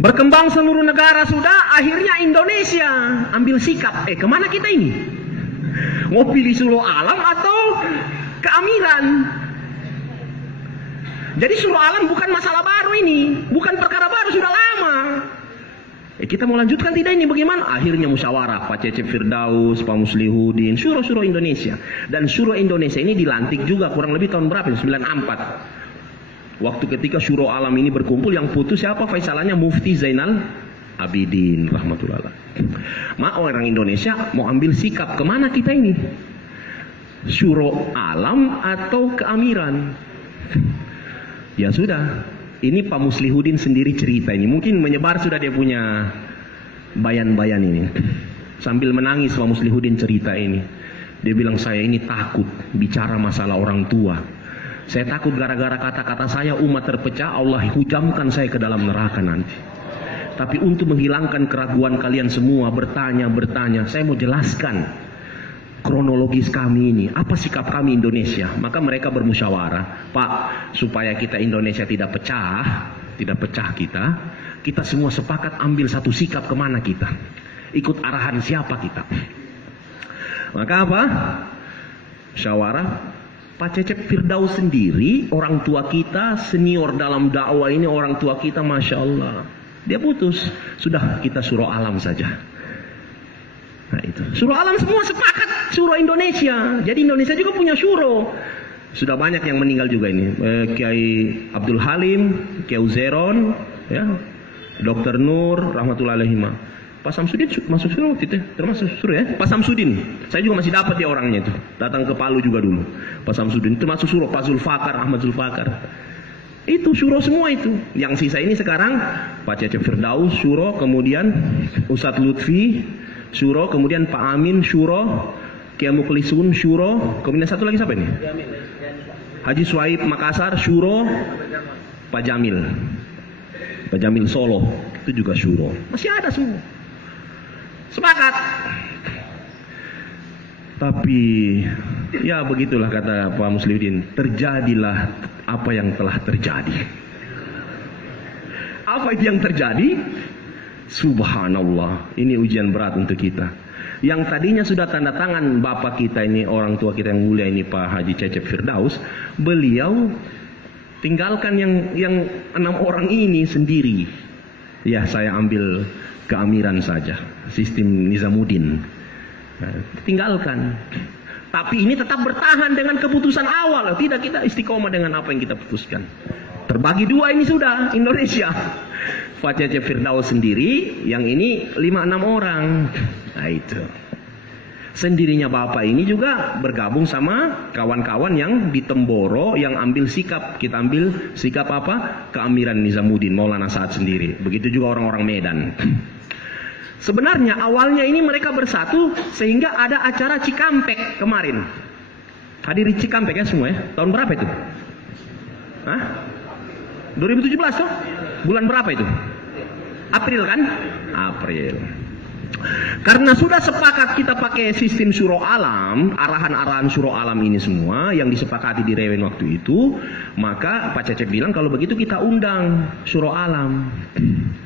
Berkembang seluruh negara sudah, akhirnya Indonesia ambil sikap. Kemana kita ini? Mau pilih syuro alam atau keamiran? Jadi syuro alam bukan masalah baru ini. Bukan perkara baru, sudah lama. Kita mau lanjutkan tidak ini bagaimana? Akhirnya musyawarah Pak Cecep Firdaus, Pak Muslihudin, syuro-syuro Indonesia. Dan syuro Indonesia ini dilantik juga kurang lebih tahun berapa? 94. Waktu ketika syuro alam ini berkumpul, yang putus siapa? Faisalannya Mufti Zainal Abidin rahmatullah. Mak orang Indonesia mau ambil sikap kemana kita ini? Syuro alam atau keamiran? Ya sudah. Ini Pak Muslihudin sendiri cerita ini. Mungkin menyebar sudah dia punya bayan-bayan ini. Sambil menangis Pak Muslihudin cerita ini. Dia bilang, saya ini takut bicara masalah orang tua. Saya takut gara-gara kata-kata saya umat terpecah, Allah hujamkan saya ke dalam neraka nanti. Tapi untuk menghilangkan keraguan kalian semua, bertanya, saya mau jelaskan kronologis kami ini, apa sikap kami Indonesia. Maka mereka bermusyawarah, Pak, supaya kita Indonesia tidak pecah kita semua sepakat ambil satu sikap kemana kita, ikut arahan siapa kita. Maka apa? Musyawarah. Pak Cecep Firdaus sendiri, orang tua kita, senior dalam dakwah ini, orang tua kita, Masya Allah, dia putus, sudah kita syuro alam saja. Nah itu, syuro alam semua sepakat, syuro Indonesia. Jadi Indonesia juga punya syuro. Sudah banyak yang meninggal juga ini. Kiai Abdul Halim, Kiai Uzeron, ya, Dr. Nur, rahmatullahi alaihima. Pak Samsudin masuk syuro waktu itu, termasuk syuro ya. Pak Samsudin, saya juga masih dapat dia orangnya itu. Datang ke Palu juga dulu. Pak Samsudin itu masuk syuro. Pak Zulfakar, Ahmad Zulfakar. Itu syuro semua itu. Yang sisa ini sekarang Pak Cecep Firdaus syuro, kemudian Ustadz Lutfi syuro, kemudian Pak Amin syuro, Kiai Mukhlisun syuro, kemudian satu lagi siapa ini? Haji Suhaib Makassar syuro, Pak Jamil Solo itu juga syuro. Masih ada semua. Sepakat. Tapi ya begitulah kata Pak Muslihudin, terjadilah apa yang telah terjadi. Apa itu yang terjadi? Subhanallah, ini ujian berat untuk kita. Yang tadinya sudah tanda tangan bapak kita ini, orang tua kita yang mulia ini, Pak Haji Cecep Firdaus, beliau tinggalkan yang 6 orang ini sendiri. Ya, saya ambil keamiran saja, sistem Nizamuddin. Tinggalkan. Tapi ini tetap bertahan dengan keputusan awal. Tidak, kita istiqomah dengan apa yang kita putuskan. Terbagi dua ini sudah Indonesia. Pak Cecep Firdaus sendiri, yang ini 5-6 orang. Nah itu. Sendirinya Bapak ini juga bergabung sama kawan-kawan yang di Temboro yang ambil sikap. Kita ambil sikap apa? Keamiran Nizamuddin, Maulana Sa'ad sendiri. Begitu juga orang-orang Medan. Sebenarnya awalnya ini mereka bersatu sehingga ada acara Cikampek kemarin. Hadiri Cikampek ya semua ya? Tahun berapa itu? Hah? 2017 toh? Bulan berapa itu? April kan? April. Karena sudah sepakat kita pakai sistem syuro alam, arahan-arahan syuro alam ini semua yang disepakati di Rewen waktu itu, maka Pak Cecep bilang kalau begitu kita undang syuro alam.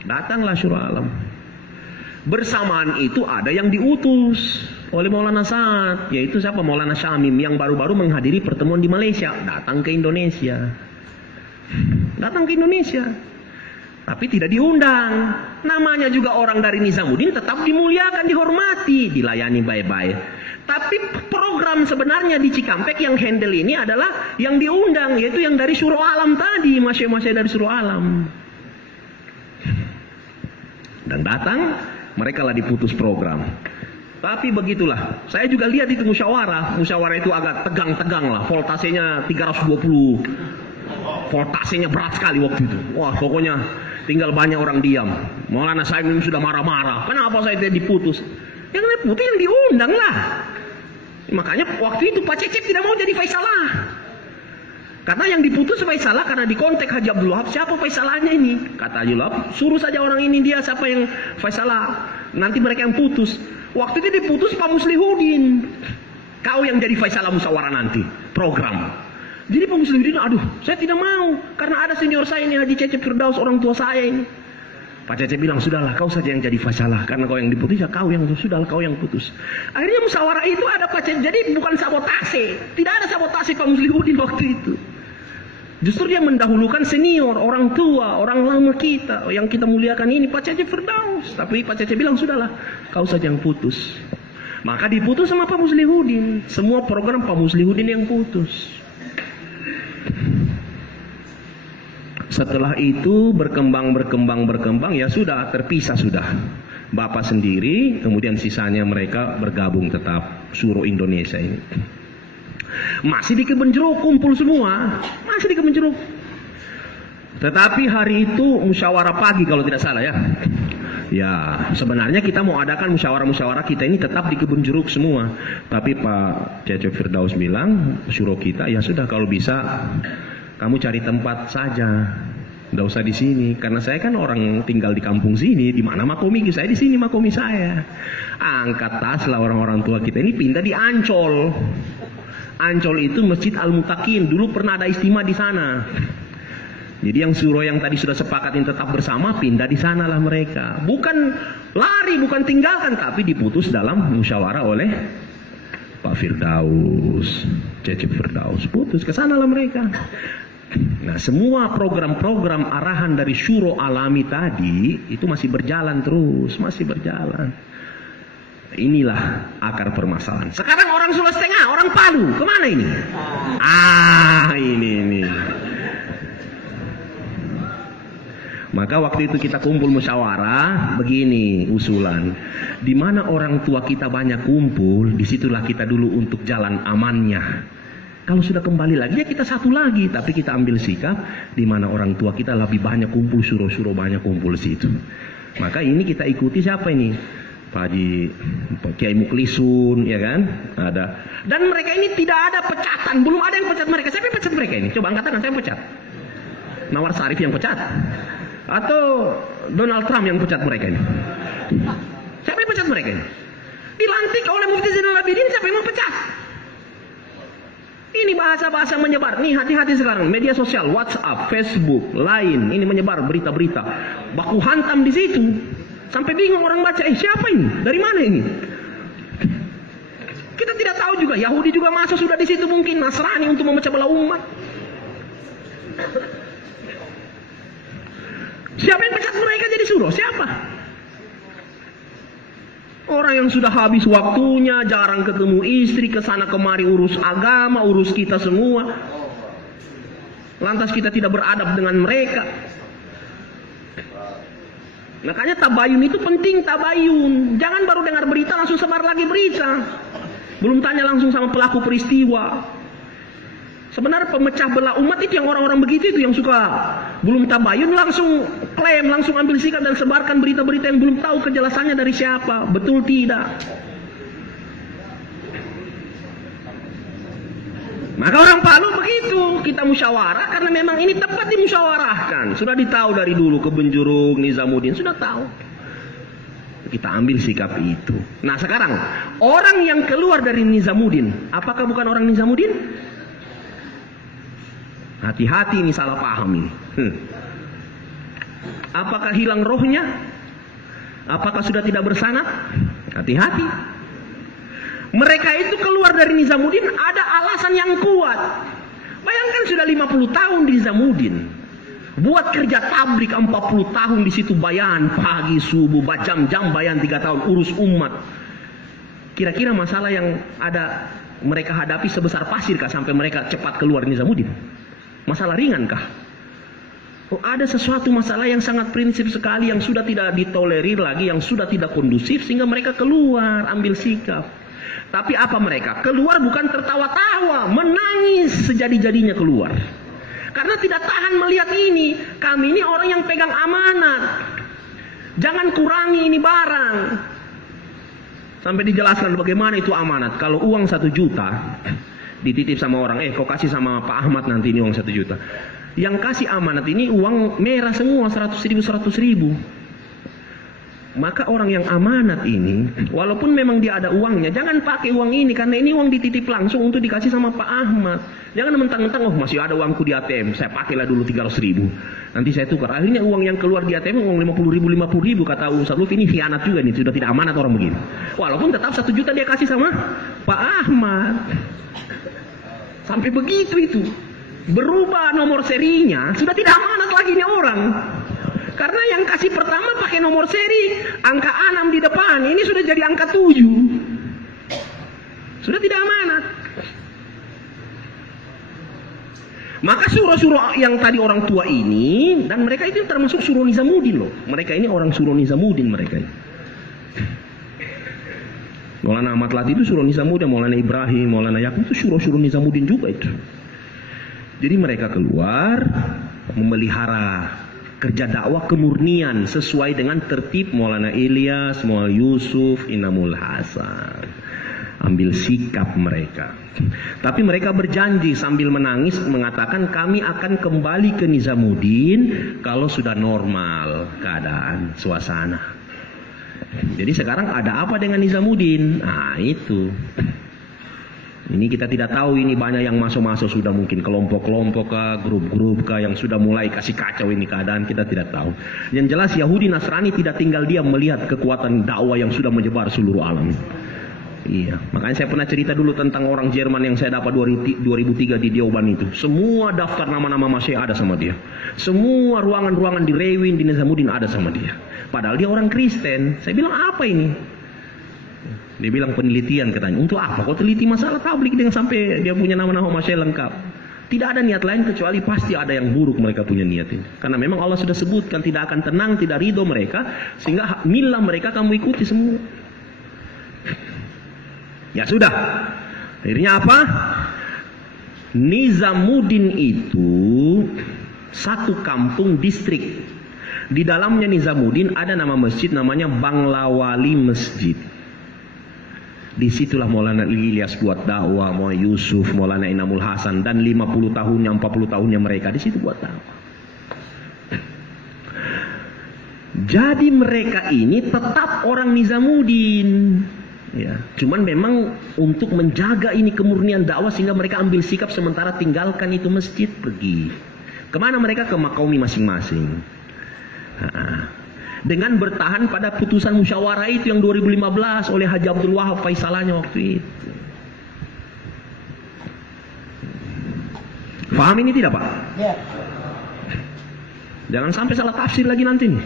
Datanglah syuro alam. Bersamaan itu ada yang diutus oleh Maulana Sa'ad, yaitu siapa? Maulana Syamim yang baru-baru menghadiri pertemuan di Malaysia, datang ke Indonesia. Datang ke Indonesia. Tapi tidak diundang. Namanya juga orang dari Nizamuddin, tetap dimuliakan, dihormati, dilayani baik-baik. Tapi program sebenarnya di Cikampek yang handle ini adalah yang diundang, yaitu yang dari Syuro Alam tadi, masya-masya dari Syuro Alam. Dan datang, mereka lah diputus program. Tapi begitulah, saya juga lihat itu musyawarah itu agak tegang-tegang lah, voltasenya 320. Voltasenya berat sekali waktu itu. Wah, pokoknya tinggal banyak orang diam. Maulana Syamim sudah marah-marah. Kenapa saya tidak diputus? Yang diputus yang diundang lah. Makanya waktu itu Pak Cecep tidak mau jadi Faisalah. Karena yang diputus Faisalah karena di kontak Haji Abdul Wahab, siapa Faisalahnya ini? Kata Haji Abdul Wahab, suruh saja orang ini dia siapa yang Faisalah. Nanti mereka yang putus. Waktu itu diputus Pak Muslihuddin. Kau yang jadi Faisalah musyawarah nanti. Program. Jadi Pak Muslihuddin, aduh, saya tidak mau. Karena ada senior saya ini, Haji Cecep Firdaus, orang tua saya ini. Pak Cecep bilang, sudahlah, kau saja yang jadi Faisalah. Karena kau yang diputus, ya kau yang, sudahlah, kau yang putus. Akhirnya musyawarah itu ada Pak Cecep. Jadi bukan sabotase. Tidak ada sabotase Pak Muslihuddin waktu itu. Justru dia mendahulukan senior, orang tua, orang lama kita. Yang kita muliakan ini, Pak Cecep Firdaus. Tapi Pak Cecep bilang, sudahlah, kau saja yang putus. Maka diputus sama Pak Muslihuddin. Semua program Pak Muslihuddin yang putus. Setelah itu berkembang ya sudah terpisah sudah. Bapak sendiri, kemudian sisanya mereka bergabung tetap Syuro Indonesia ini. Masih di Kebun Jeruk kumpul semua, masih di Kebun Jeruk. Tetapi hari itu musyawarah pagi kalau tidak salah ya. Ya, sebenarnya kita mau adakan musyawarah-musyawarah kita ini tetap di Kebun Jeruk semua. Tapi Pak Cecep Firdaus bilang, syuro kita, ya sudah kalau bisa kamu cari tempat saja. Nggak usah di sini, karena saya kan orang tinggal di kampung sini. Di mana makomi saya di sini makomi saya. Angkat tas lah orang-orang tua kita ini pindah di Ancol. Ancol itu Masjid Al-Mutakin. Dulu pernah ada istimewa di sana. Jadi yang syuro yang tadi sudah sepakatin tetap bersama pindah di sanalah mereka. Bukan lari, bukan tinggalkan, tapi diputus dalam musyawarah oleh Pak Firdaus, Cecep Firdaus. Putus ke sanalah mereka. Nah, semua program-program arahan dari Syuro Alami tadi itu masih berjalan terus, masih berjalan. Inilah akar permasalahan. Sekarang orang Sulawesi Tengah, orang Palu, kemana ini? Ini. Maka waktu itu kita kumpul musyawarah, begini usulan. Di mana orang tua kita banyak kumpul, disitulah kita dulu untuk jalan amannya. Kalau sudah kembali lagi, ya kita satu lagi. Tapi kita ambil sikap, di mana orang tua kita lebih banyak kumpul, syuro-syuro banyak kumpul situ. Maka ini kita ikuti siapa ini? Pak Haji Kiai Muklisun, ya kan? Ada. Dan mereka ini tidak ada pecatan, belum ada yang pecat mereka. Siapa yang pecat mereka ini? Coba angkat tangan, saya yang pecat. Nawar Sarif yang pecat? Atau Donald Trump yang pecat mereka ini? Siapa yang pecat mereka ini? Dilantik oleh Mufti Zainal Abidin, siapa yang mau pecat? Ini bahasa-bahasa menyebar. Nih hati-hati sekarang, media sosial, WhatsApp, Facebook, Line, ini menyebar berita-berita. Baku hantam di situ. Sampai bingung orang baca, siapa ini? Dari mana ini? Kita tidak tahu juga, Yahudi juga masuk sudah di situ mungkin, Nasrani untuk memecah belah umat. Siapa yang pecat mereka jadi syuro? Siapa? Orang yang sudah habis waktunya, jarang ketemu istri, kesana kemari urus agama, urus kita semua. Lantas kita tidak beradab dengan mereka. Makanya tabayun itu penting, tabayun. Jangan baru dengar berita langsung sebar lagi berita. Belum tanya langsung sama pelaku peristiwa. Sebenarnya pemecah belah umat itu yang orang-orang begitu itu yang suka belum tabayun langsung klaim, langsung ambil sikap dan sebarkan berita-berita yang belum tahu kejelasannya dari siapa, betul tidak. Maka orang Palu begitu, kita musyawarah karena memang ini tepat dimusyawarahkan. Sudah ditahu dari dulu Kebenjurung, Nizamuddin sudah tahu. Kita ambil sikap itu. Nah sekarang orang yang keluar dari Nizamuddin, apakah bukan orang Nizamuddin? Hati-hati ini salah paham ini. Apakah hilang rohnya? Apakah sudah tidak bersanad? Hati-hati. Mereka itu keluar dari Nizamuddin ada alasan yang kuat. Bayangkan sudah 50 tahun di Nizamuddin. Buat kerja tablik 40 tahun di situ bayan pagi subuh jam-jam bayan 3 tahun urus umat. Kira-kira masalah yang ada mereka hadapi sebesar pasir kah sampai mereka cepat keluar Nizamuddin? Masalah ringan kah? Oh, ada sesuatu masalah yang sangat prinsip sekali yang sudah tidak ditolerir lagi, yang sudah tidak kondusif sehingga mereka keluar ambil sikap. Tapi apa mereka? Keluar bukan tertawa-tawa, menangis sejadi-jadinya keluar. Karena tidak tahan melihat ini. Kami ini orang yang pegang amanat. Jangan kurangi ini barang. Sampai dijelaskan bagaimana itu amanat. Kalau uang 1 juta dititip sama orang, kau kasih sama Pak Ahmad nanti ini uang 1 juta. Yang kasih amanat ini uang merah semua, 100.000, 100.000. Maka orang yang amanat ini, walaupun memang dia ada uangnya, jangan pakai uang ini karena ini uang dititip langsung untuk dikasih sama Pak Ahmad. Jangan mentang-mentang, oh masih ada uangku di ATM, saya pakailah dulu 300.000. Nanti saya tukar. Akhirnya uang yang keluar di ATM uang 50.000, kata Ustaz Lutfi, ini khianat juga nih, sudah tidak amanat orang begini. Walaupun tetap 1 juta dia kasih sama Pak Ahmad. Sampai begitu itu. Berubah nomor serinya, sudah tidak amanat lagi nih orang. Karena yang kasih pertama pakai nomor seri, angka 6 di depan, ini sudah jadi angka 7. Sudah tidak amanat. Maka suruh-suruh yang tadi orang tua ini, dan mereka itu termasuk suruh Nizamuddin loh. Mereka ini orang suruh Nizamuddin mereka ini. Maulana Ahmad Lati itu suruh Nizamuddin, Maulana Ibrahim, Maulana Yakub itu suruh-suruh Nizamuddin juga itu. Jadi mereka keluar memelihara kerja dakwah kemurnian sesuai dengan tertib Maulana Ilyas, Maulana Yusuf, Inamul Hasan. Ambil sikap mereka. Tapi mereka berjanji sambil menangis mengatakan kami akan kembali ke Nizamuddin kalau sudah normal keadaan suasana. Jadi sekarang ada apa dengan Nizamuddin? Nah itu. Ini kita tidak tahu, ini banyak yang masuk-masuk sudah mungkin kelompok-kelompok kah, grup-grup kah yang sudah mulai kasih kacau ini keadaan, kita tidak tahu. Yang jelas Yahudi Nasrani tidak tinggal diam melihat kekuatan dakwah yang sudah menyebar seluruh alam. Iya, makanya saya pernah cerita dulu tentang orang Jerman yang saya dapat 2003 di Dioban itu. Semua daftar nama-nama masih ada sama dia. Semua ruangan-ruangan di Rewin, di Nizamuddin ada sama dia. Padahal dia orang Kristen. Saya bilang apa ini? Dia bilang penelitian katanya. Untuk apa kau teliti masalah tablik dengan sampai dia punya nama-nama masih lengkap? Tidak ada niat lain kecuali pasti ada yang buruk mereka punya niat ini. Karena memang Allah sudah sebutkan tidak akan tenang, tidak ridho mereka, sehingga milah mereka kamu ikuti semua. Ya sudah. Akhirnya apa? Nizamuddin itu satu kampung distrik. Di dalamnya Nizamuddin ada nama masjid namanya Banglawali Masjid. Disitulah Maulana Ilyas buat dakwah, Maulana Yusuf, Maulana Inamul Hasan, dan 50 tahunnya, 40 tahunnya mereka di situ buat dakwah. Jadi mereka ini tetap orang Nizamuddin. Ya, cuman memang untuk menjaga ini kemurnian dakwah sehingga mereka ambil sikap sementara tinggalkan itu masjid pergi. Kemana mereka? Ke Makaumi masing-masing. Dengan bertahan pada putusan musyawarah itu yang 2015 oleh Haji Abdul Wahab Faisalanya waktu itu. Paham ini tidak Pak? Ya. Jangan sampai salah tafsir lagi nanti nih.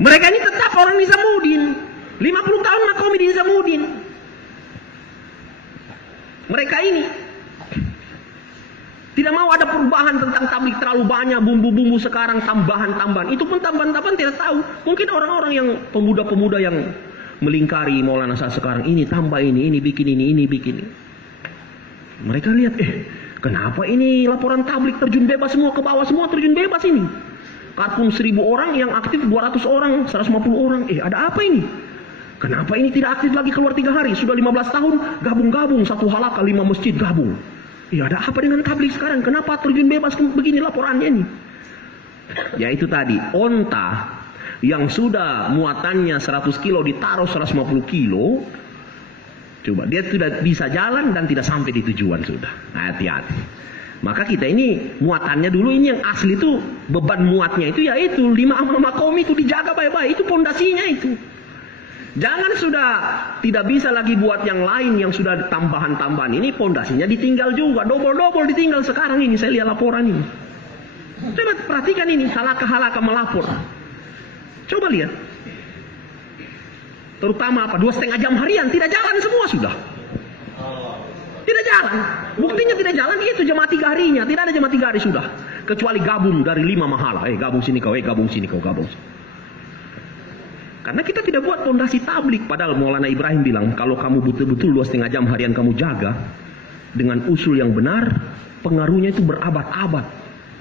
Mereka ini tetap orang Nizamuddin. 50 tahun makomi di Nizamuddin. Mereka ini tidak mau ada perubahan tentang tabligh, terlalu banyak bumbu-bumbu sekarang, tambahan-tambahan. Itu pun tambahan-tambahan tidak tahu. Mungkin orang-orang yang pemuda-pemuda yang melingkari Maulana Sa'ad sekarang, ini tambah ini bikin ini bikin ini. Mereka lihat, kenapa ini laporan tabligh terjun bebas semua ke bawah, semua terjun bebas ini. Karpung 1000 orang yang aktif 200 orang, 150 orang. Ada apa ini? Kenapa ini tidak aktif lagi keluar 3 hari? Sudah 15 tahun gabung-gabung satu halaqah 5 masjid gabung. Ada apa dengan tabligh sekarang? Kenapa terjun bebas begini laporannya ini? Ya itu tadi, onta yang sudah muatannya 100 kilo ditaruh 150 kilo, coba dia sudah bisa jalan dan tidak sampai di tujuan sudah. Hati-hati. Maka kita ini muatannya dulu, ini yang asli itu beban muatnya itu yaitu 5 amal makomi itu dijaga baik-baik, itu pondasinya itu. Jangan sudah tidak bisa lagi buat yang lain yang sudah tambahan-tambahan, ini pondasinya ditinggal juga, double-double ditinggal sekarang ini. Saya lihat laporan ini. Coba perhatikan ini, halaqah-halaqah melapor. Coba lihat. Terutama apa? 2,5 jam harian tidak jalan semua sudah. Tidak jalan. Buktinya tidak jalan itu jemaah 3 harinya. Tidak ada jemaah 3 hari sudah. Kecuali gabung dari 5 mahala. Gabung sini kau, gabung sini kau, gabung sini. Karena kita tidak buat fondasi tabligh. Padahal Maulana Ibrahim bilang, kalau kamu betul-betul 2,5 jam harian kamu jaga dengan usul yang benar, pengaruhnya itu berabad-abad.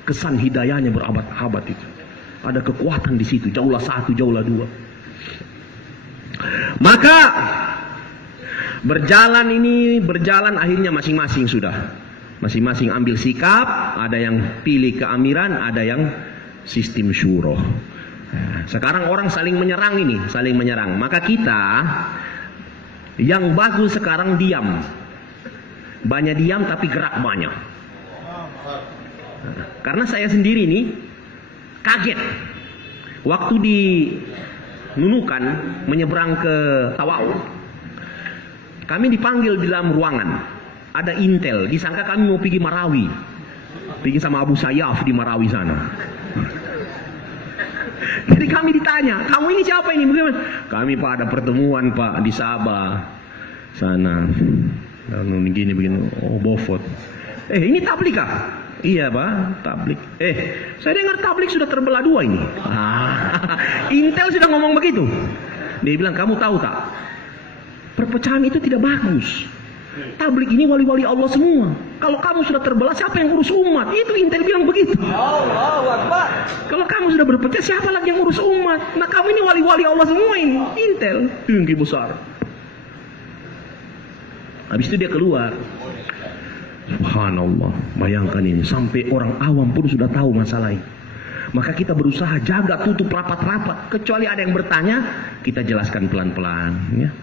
Kesan hidayahnya berabad-abad itu. Ada kekuatan di situ. Jauhlah 1, jauhlah 2. Maka berjalan akhirnya masing-masing sudah. Masing-masing ambil sikap. Ada yang pilih keamiran, ada yang sistem syuro. Sekarang orang saling menyerang ini, saling menyerang. Maka kita yang bagus sekarang diam. Banyak diam tapi gerak banyak. Karena saya sendiri nih kaget. Waktu di Nunukan menyeberang ke Tawau, kami dipanggil di dalam ruangan. Ada intel, disangka kami mau pergi Marawi. Pergi sama Abu Sayyaf di Marawi sana. Jadi kami ditanya, kamu ini siapa ini? Bagaimana? Kami Pak ada pertemuan Pak di Sabah sana. Lalu begini. Oh Bofot. Ini tabligh kah? Iya Pak, tabligh. Saya dengar tabligh sudah terbelah 2 ini. Intel sudah ngomong begitu. Dia bilang, kamu tahu tak? Perpecahan itu tidak bagus. Tabligh ini wali-wali Allah semua. Kalau kamu sudah terbelah, siapa yang urus umat? Itu Intel bilang begitu. Allahu Akbar. Kalau kamu sudah berpecah, siapa lagi yang urus umat? Nah kamu ini wali-wali Allah semua ini. Intel tinggi besar. Habis itu dia keluar. Subhanallah, bayangkan ini. Sampai orang awam pun sudah tahu masalah ini. Maka kita berusaha jaga, tutup rapat-rapat. Kecuali ada yang bertanya, kita jelaskan pelan-pelan. Ya.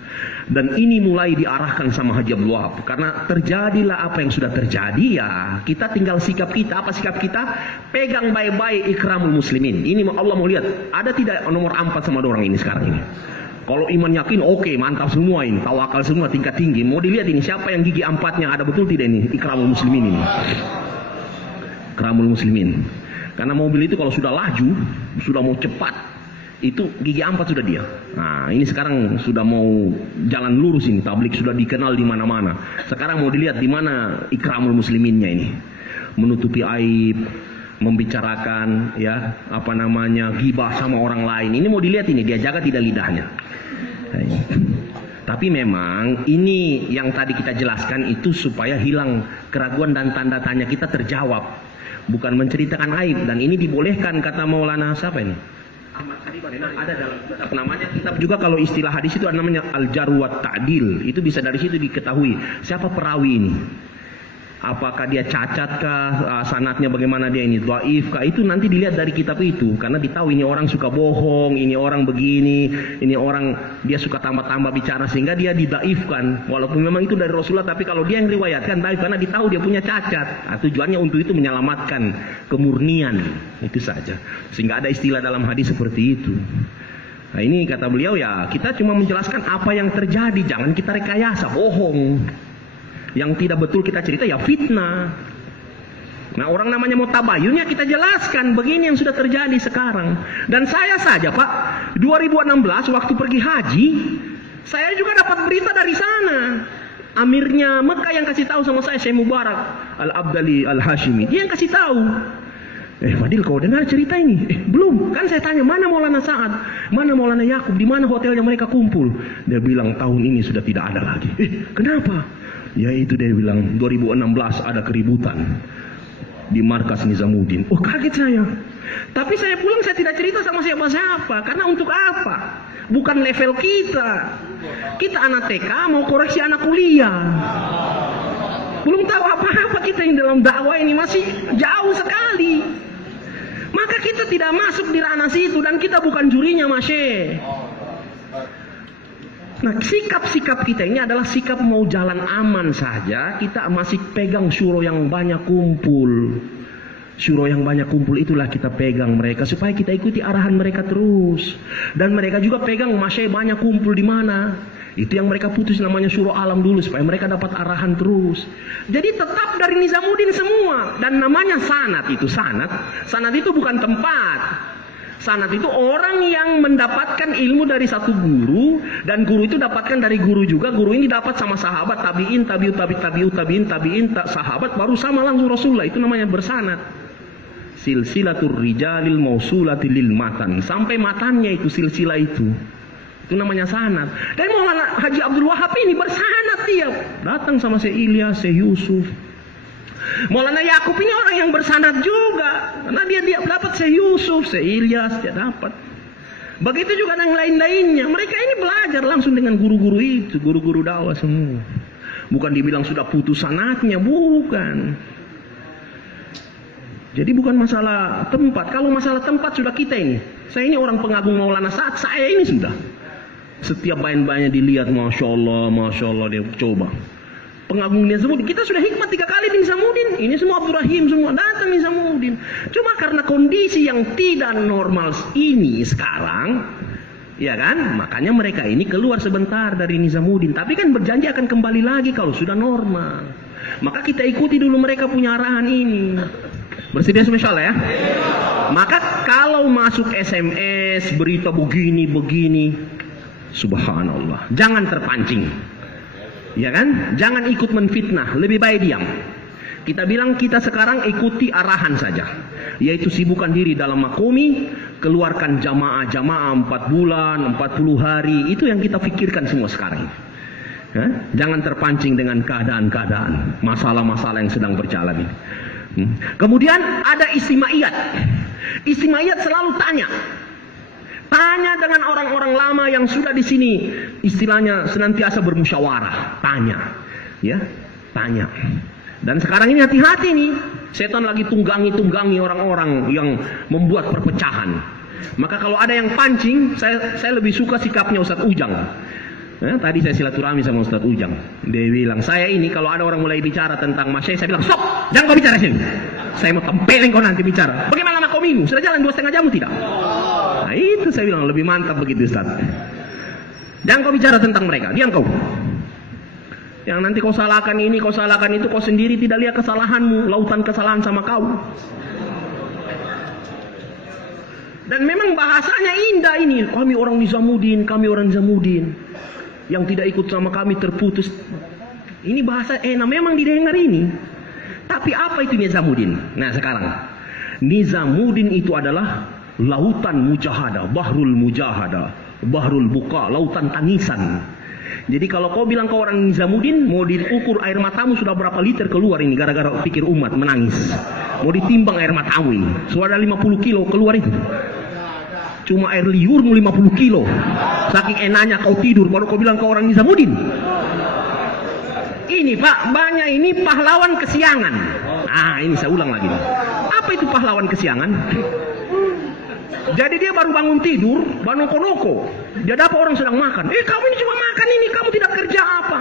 Dan ini mulai diarahkan sama Haji Abdul Wahab. Karena terjadilah apa yang sudah terjadi, ya kita tinggal sikap kita. Apa sikap kita? Pegang baik-baik ikramul muslimin. Ini Allah mau lihat, ada tidak nomor 4 sama orang ini sekarang ini. Kalau iman yakin, oke, mantap semua ini. Tawakal semua, tingkat tinggi. Mau dilihat ini, siapa yang gigi 4-nya ada betul tidak ini? Ikramul muslimin ini. Ikramul muslimin. Karena mobil itu kalau sudah laju, sudah mau cepat, itu gigi 4 sudah dia. Nah, ini sekarang sudah mau jalan lurus ini, tabligh sudah dikenal di mana-mana. Sekarang mau dilihat di mana ikramul musliminnya ini. Menutupi aib, membicarakan ghibah sama orang lain. Ini mau dilihat ini, dia jaga tidak lidahnya. Tapi memang ini yang tadi kita jelaskan itu supaya hilang keraguan dan tanda tanya kita terjawab. Bukan menceritakan aib, dan ini dibolehkan kata Maulana siapa ini? Ahmad Kadiban. Ada dalam kitab namanya, kitab juga kalau istilah hadis itu ada namanya Al-Jarh wa Ta'dil. Itu bisa dari situ diketahui siapa perawi ini. Apakah dia cacat kah, sanadnya bagaimana dia ini, dhaif kah, itu nanti dilihat dari kitab itu. Karena ditahu ini orang suka bohong, ini orang begini, ini orang dia suka tambah-tambah bicara sehingga dia didaifkan. Walaupun memang itu dari Rasulullah, tapi kalau dia yang riwayatkan daif karena ditahu dia punya cacat. Nah, tujuannya untuk itu menyelamatkan kemurnian, itu saja. Sehingga ada istilah dalam hadis seperti itu. Nah ini kata beliau, ya kita cuma menjelaskan apa yang terjadi, jangan kita rekayasa, bohong. Yang tidak betul kita cerita ya fitnah. Nah, orang namanya mau tabayunnya kita jelaskan begini yang sudah terjadi sekarang. Dan saya saja Pak, 2016 waktu pergi haji, saya juga dapat berita dari sana. Amirnya Mekah yang kasih tahu sama saya Mubarak Al-Abdali Al-Hashimi. Dia yang kasih tahu. Fadil, kau dengar cerita ini? Belum. Kan saya tanya, mana Maulana Sa'ad? Mana Maulana Yakub? Di mana hotelnya mereka kumpul? Dia bilang tahun ini sudah tidak ada lagi. Kenapa? Ya itu dia bilang 2016 ada keributan di markas Nizamuddin. Oh, kaget saya. Tapi saya pulang saya tidak cerita sama siapa-siapa. Karena untuk apa? Bukan level kita. Kita anak TK mau koreksi anak kuliah. Belum tahu apa-apa kita yang dalam dakwah ini, masih jauh sekali. Maka kita tidak masuk di ranah situ dan kita bukan jurinya, Masye. Nah, sikap-sikap kita ini adalah sikap mau jalan aman saja. Kita masih pegang syuro yang banyak kumpul. Syuro yang banyak kumpul itulah kita pegang mereka supaya kita ikuti arahan mereka terus. Dan mereka juga pegang Masye banyak kumpul di mana. Itu yang mereka putus namanya syuro alam dulu supaya mereka dapat arahan terus. Jadi tetap dari Nizamuddin semua. Dan namanya sanad itu sanad. Sanad itu bukan tempat. Sanad itu orang yang mendapatkan ilmu dari satu guru, dan guru itu dapatkan dari guru juga. Guru ini dapat sama sahabat, tabiin, tabiin, sahabat, baru sama langsung Rasulullah. Itu namanya bersanad. Silsilatur rijalil mausulati lil matan. Sampai matannya itu silsilah itu. Itu namanya sanad. Dan Maulana Haji Abdul Wahab ini bersanad dia. Datang sama Syekh Ilyas, Syekh Yusuf. Maulana Yakub ini orang yang bersanad juga. Karena dia dapat Syekh Yusuf, Syekh Ilyas, dia dapat. Begitu juga yang lain-lainnya. Mereka ini belajar langsung dengan guru-guru itu, guru-guru dakwah semua. Bukan dibilang sudah putus sanadnya, bukan. Jadi bukan masalah tempat. Kalau masalah tempat sudah kita ini. Saya ini orang pengagum Maulana Sa'ad. Saya ini sudah. Setiap bayan-bayannya dilihat, Masya Allah dia coba. Pengagum Nizamuddin. Kita sudah hikmat 3 kali di Nizamuddin. Ini semua Abdurrahim semua datang Nizamuddin. Cuma karena kondisi yang tidak normal ini sekarang, ya kan? Makanya mereka ini keluar sebentar dari Nizamuddin. Tapi kan berjanji akan kembali lagi kalau sudah normal. Maka kita ikuti dulu mereka punya arahan ini. Bersedia spesial ya. Maka kalau masuk SMS berita begini, subhanallah, jangan terpancing. Ya kan? Jangan ikut menfitnah, lebih baik diam. Kita bilang kita sekarang ikuti arahan saja, yaitu sibukkan diri dalam makomi, keluarkan jamaah 4 bulan, 40 hari, itu yang kita pikirkan semua sekarang. Ya? Jangan terpancing dengan keadaan-keadaan, masalah-masalah yang sedang berjalan ini. Kemudian ada istimaiyat. Istimaiyat selalu tanya dengan orang-orang lama yang sudah di sini, istilahnya senantiasa bermusyawarah, tanya. Dan sekarang ini hati-hati nih, setan lagi tunggangi orang-orang yang membuat perpecahan. Maka kalau ada yang pancing, saya lebih suka sikapnya Ustadz Ujang. Tadi saya silaturahmi sama Ustadz Ujang. Dia bilang, saya ini kalau ada orang mulai bicara tentang Masya, saya bilang, stop, jangan kau bicara sini. Saya mau tempelin kau nanti bicara. Bagaimana makomimu? Sudah jalan 2,5 jam tidak? Nah itu saya bilang, lebih mantap begitu Ustadz. Jangan kau bicara tentang mereka, diam kau. Yang nanti kau salahkan ini, kau salahkan itu, kau sendiri tidak lihat kesalahanmu, lautan kesalahan sama kau. Dan memang bahasanya indah ini. Kami orang Nizamuddin, yang tidak ikut sama kami terputus. Ini bahasa enak memang didengar ini. Tapi apa itu Nizamuddin? Nah sekarang, Nizamuddin itu adalah lautan mujahadah, bahrul mujahadah, bahrul buka, lautan tangisan. Jadi kalau kau bilang kau orang Nizamuddin, mau diukur air matamu sudah berapa liter keluar ini gara-gara pikir umat menangis. Mau ditimbang air matamu ini, sudah 50 kilo keluar itu. Cuma air liurmu 50 kilo. Saking enaknya kau tidur baru kau bilang kau orang Nizamuddin. Ini Pak, banyak ini pahlawan kesiangan. Ini saya ulang lagi. Apa itu pahlawan kesiangan? Jadi dia baru bangun tidur, banoko-noko. Dia dapat orang sedang makan. Kamu ini cuma makan ini, kamu tidak kerja apa?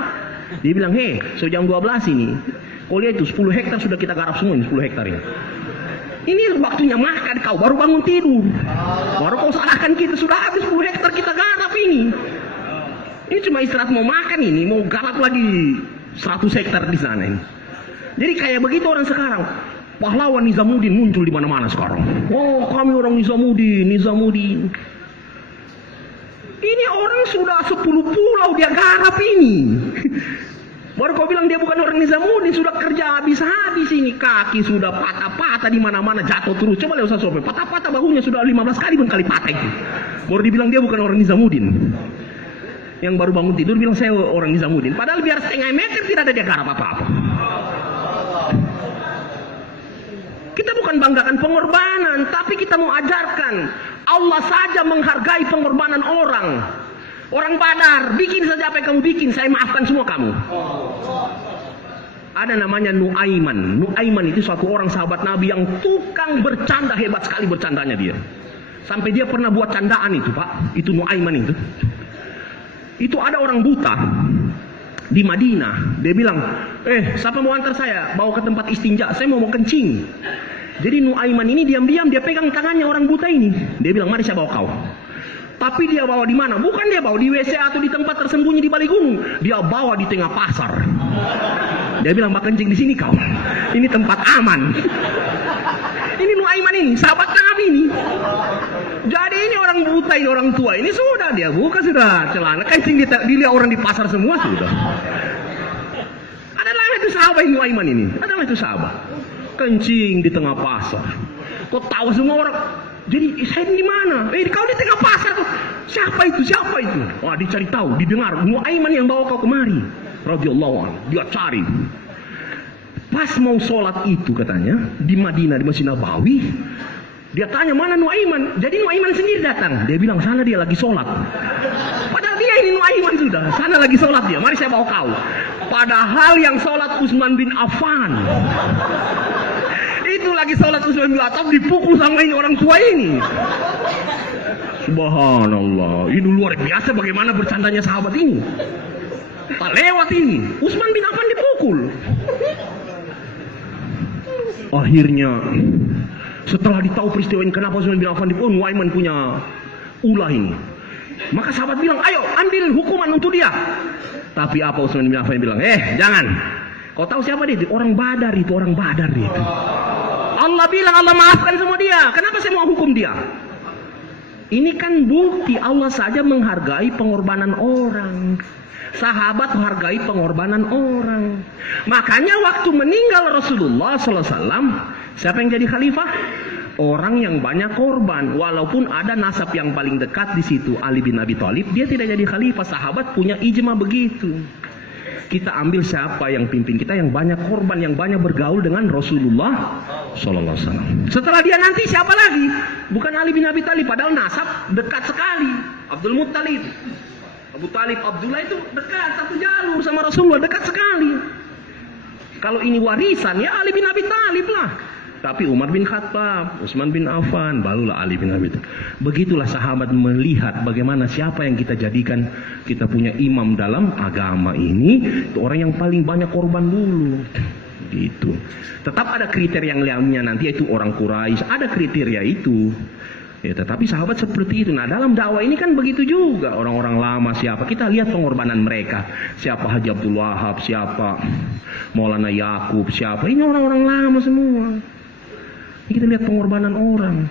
Dia bilang, so jam 12 ini. Kau lihat itu 10 hektar sudah kita garap semua ini, 10 hektar ini. Ini waktunya makan, kau baru bangun tidur. Baru kau salahkan kita, sudah habis 10 hektar kita garap ini. Ini cuma istirahat mau makan ini, mau garap lagi 100 hektar di sana ini. Jadi kayak begitu orang sekarang. Pahlawan Nizamuddin muncul di mana-mana sekarang. Oh, kami orang Nizamuddin. Ini orang sudah 10 pulau dia garap ini. Baru kau bilang dia bukan orang Nizamuddin, sudah kerja habis-habis ini, kaki sudah patah-patah di mana-mana, jatuh terus. Coba lihat Ustaz Sofi, patah-patah bahunya sudah 15 kali patah itu. Baru dibilang dia bukan orang Nizamuddin. Yang baru bangun tidur bilang saya orang Nizamuddin, padahal biar setengah meter tidak ada dia garap apa-apa. Kita bukan banggakan pengorbanan, tapi kita mau ajarkan Allah saja menghargai pengorbanan orang. Orang Badar, bikin saja apa yang kamu bikin, saya maafkan semua kamu. Ada namanya Nuaiman. Nuaiman itu suatu orang sahabat Nabi yang tukang bercanda, hebat sekali bercandanya dia. Sampai dia pernah buat candaan itu, Pak. Itu Nuaiman itu. Itu ada orang buta di Madinah. Dia bilang, siapa mau antar saya? Bawa ke tempat istinja, saya mau kencing. Jadi Nuaiman ini diam-diam dia pegang tangannya orang buta ini. Dia bilang, mari saya bawa kau. Tapi dia bawa di mana? Bukan dia bawa di WC atau di tempat tersembunyi di balik gunung. Dia bawa di tengah pasar. Dia bilang, bak kencing di sini kau. Ini tempat aman. Ini Nuaiman ini, sahabat Nabi ini. Jadi ini orang buta, ini orang tua. Ini sudah dia buka sudah celana. Kencing dilihat orang di pasar semua sudah. Adalah itu sahabat Nuaiman ini. Adalah itu sahabat. Kencing di tengah pasar. Kok tahu semua orang? Jadi saya di mana? Kau di tengah pasar kok. Siapa itu? Wah, dicari tahu, didengar. Nuaiman yang bawa kau kemari. Radhiyallahu anhu. Dia cari. Pas mau sholat itu katanya di Madinah di Masjid Nabawi, dia tanya mana Nuaiman. Jadi Nuaiman sendiri datang. Dia bilang sana dia lagi sholat. Padahal dia ini Nuaiman sudah. Sana lagi sholat dia. Mari saya bawa kau. Padahal yang sholat Utsman bin Affan. Itu lagi sholat Utsman bin Affan dipukul sama ini orang tua ini. Subhanallah. Ini luar biasa bagaimana bercandanya sahabat ini. Tak lewat ini. Utsman bin Affan dipukul. Akhirnya setelah ditahu peristiwa ini kenapa Utsman bin Affan dipukul, Nuaiman punya ulah ini. Maka sahabat bilang, ayo ambil hukuman untuk dia. Tapi apa Utsman bin Affan bilang, jangan. Kau tahu siapa dia? Orang Badar itu, orang Badar itu. Allah bilang Allah maafkan semua dia. Kenapa saya mau hukum dia? Ini kan bukti Allah saja menghargai pengorbanan orang. Sahabat menghargai pengorbanan orang. Makanya waktu meninggal Rasulullah SAW, siapa yang jadi khalifah? Orang yang banyak korban. Walaupun ada nasab yang paling dekat di situ, Ali bin Abi Thalib, dia tidak jadi khalifah. Sahabat punya ijma begitu. Kita ambil siapa yang pimpin kita, yang banyak korban, yang banyak bergaul dengan Rasulullah Sallallahu Alaihi Wasallam. Setelah dia nanti siapa lagi? Bukan Ali bin Abi Thalib, padahal nasab dekat sekali. Abdul Muttalib, Abu Talib, Abdullah itu dekat satu jalur sama Rasulullah, dekat sekali. Kalau ini warisan ya Ali bin Abi Thalib lah. Tapi Umar bin Khattab, Utsman bin Affan, barulah Ali bin Abi Thalib. Begitulah sahabat melihat bagaimana siapa yang kita jadikan kita punya imam dalam agama ini, itu orang yang paling banyak korban dulu. Gitu. Tetap ada kriteria yang lainnya nanti, yaitu orang Quraisy, ada kriteria itu. Ya, tetapi sahabat seperti itu. Nah, dalam dakwah ini kan begitu juga. Orang-orang lama siapa? Kita lihat pengorbanan mereka. Siapa Haji Abdul Wahab, siapa Maulana Yakub, siapa? Ini orang-orang lama semua. Kita lihat pengorbanan orang.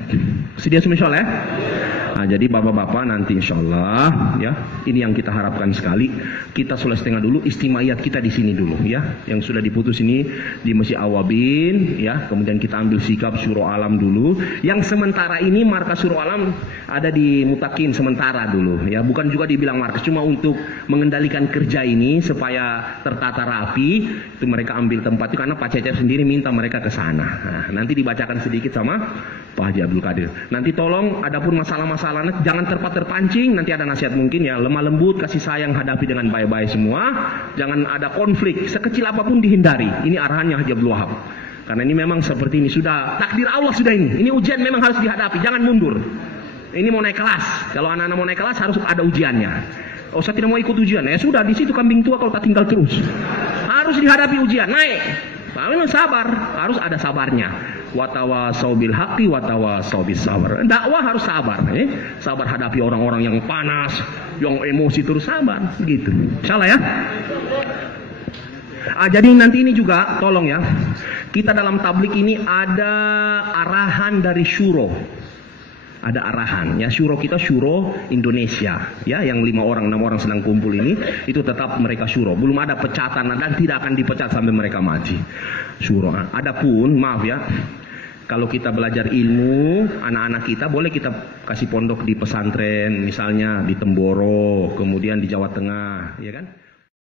Sedia semua insya Allah ya. Nah, jadi bapak-bapak nanti insya Allah ya, ini yang kita harapkan sekali. Kita selesai dulu istimaiyat kita di sini dulu ya, yang sudah diputus ini di Masjid Awabin ya. Kemudian kita ambil sikap Syuro Alam dulu. Yang sementara ini markas Syuro Alam ada di Mutakin sementara dulu ya, bukan juga dibilang markas, cuma untuk mengendalikan kerja ini supaya tertata rapi. Itu mereka ambil tempat itu karena Pak Cecep sendiri minta mereka ke sana. Nah, nanti dibacakan sedikit sama Pak Haji Abdul Qadir. Nanti tolong adapun masalah-masalahnya jangan terpancing, nanti ada nasihat mungkin ya, lemah lembut, kasih sayang, hadapi dengan baik-baik semua. Jangan ada konflik, sekecil apapun dihindari. Ini arahannya Haji Abdul Wahab. Karena ini memang seperti ini, sudah takdir Allah sudah ini. Ini ujian memang harus dihadapi, jangan mundur. Ini mau naik kelas. Kalau anak-anak mau naik kelas harus ada ujiannya. Oh, saya tidak mau ikut ujian. Ya sudah, di situ kambing tua kalau tak tinggal terus. Harus dihadapi ujian, naik. Tapi sabar, harus ada sabarnya. Watawasau bil haqqi watawasau bis sabar. Dakwah harus sabar, sabar hadapi orang-orang yang panas, yang emosi, terus sabar, gitu. Insyaallah ya. Jadi nanti ini juga tolong ya, Kita dalam tablik ini ada arahan dari syuro. Ada arahan, ya, syuro kita syuro Indonesia, ya, yang 5 orang 6 orang sedang kumpul ini, itu tetap mereka syuro, belum ada pecatan dan tidak akan dipecat sampai mereka mati. Syuro. Adapun maaf ya, kalau kita belajar ilmu, anak-anak kita boleh kita kasih pondok di pesantren, misalnya di Temboro, kemudian di Jawa Tengah, ya kan?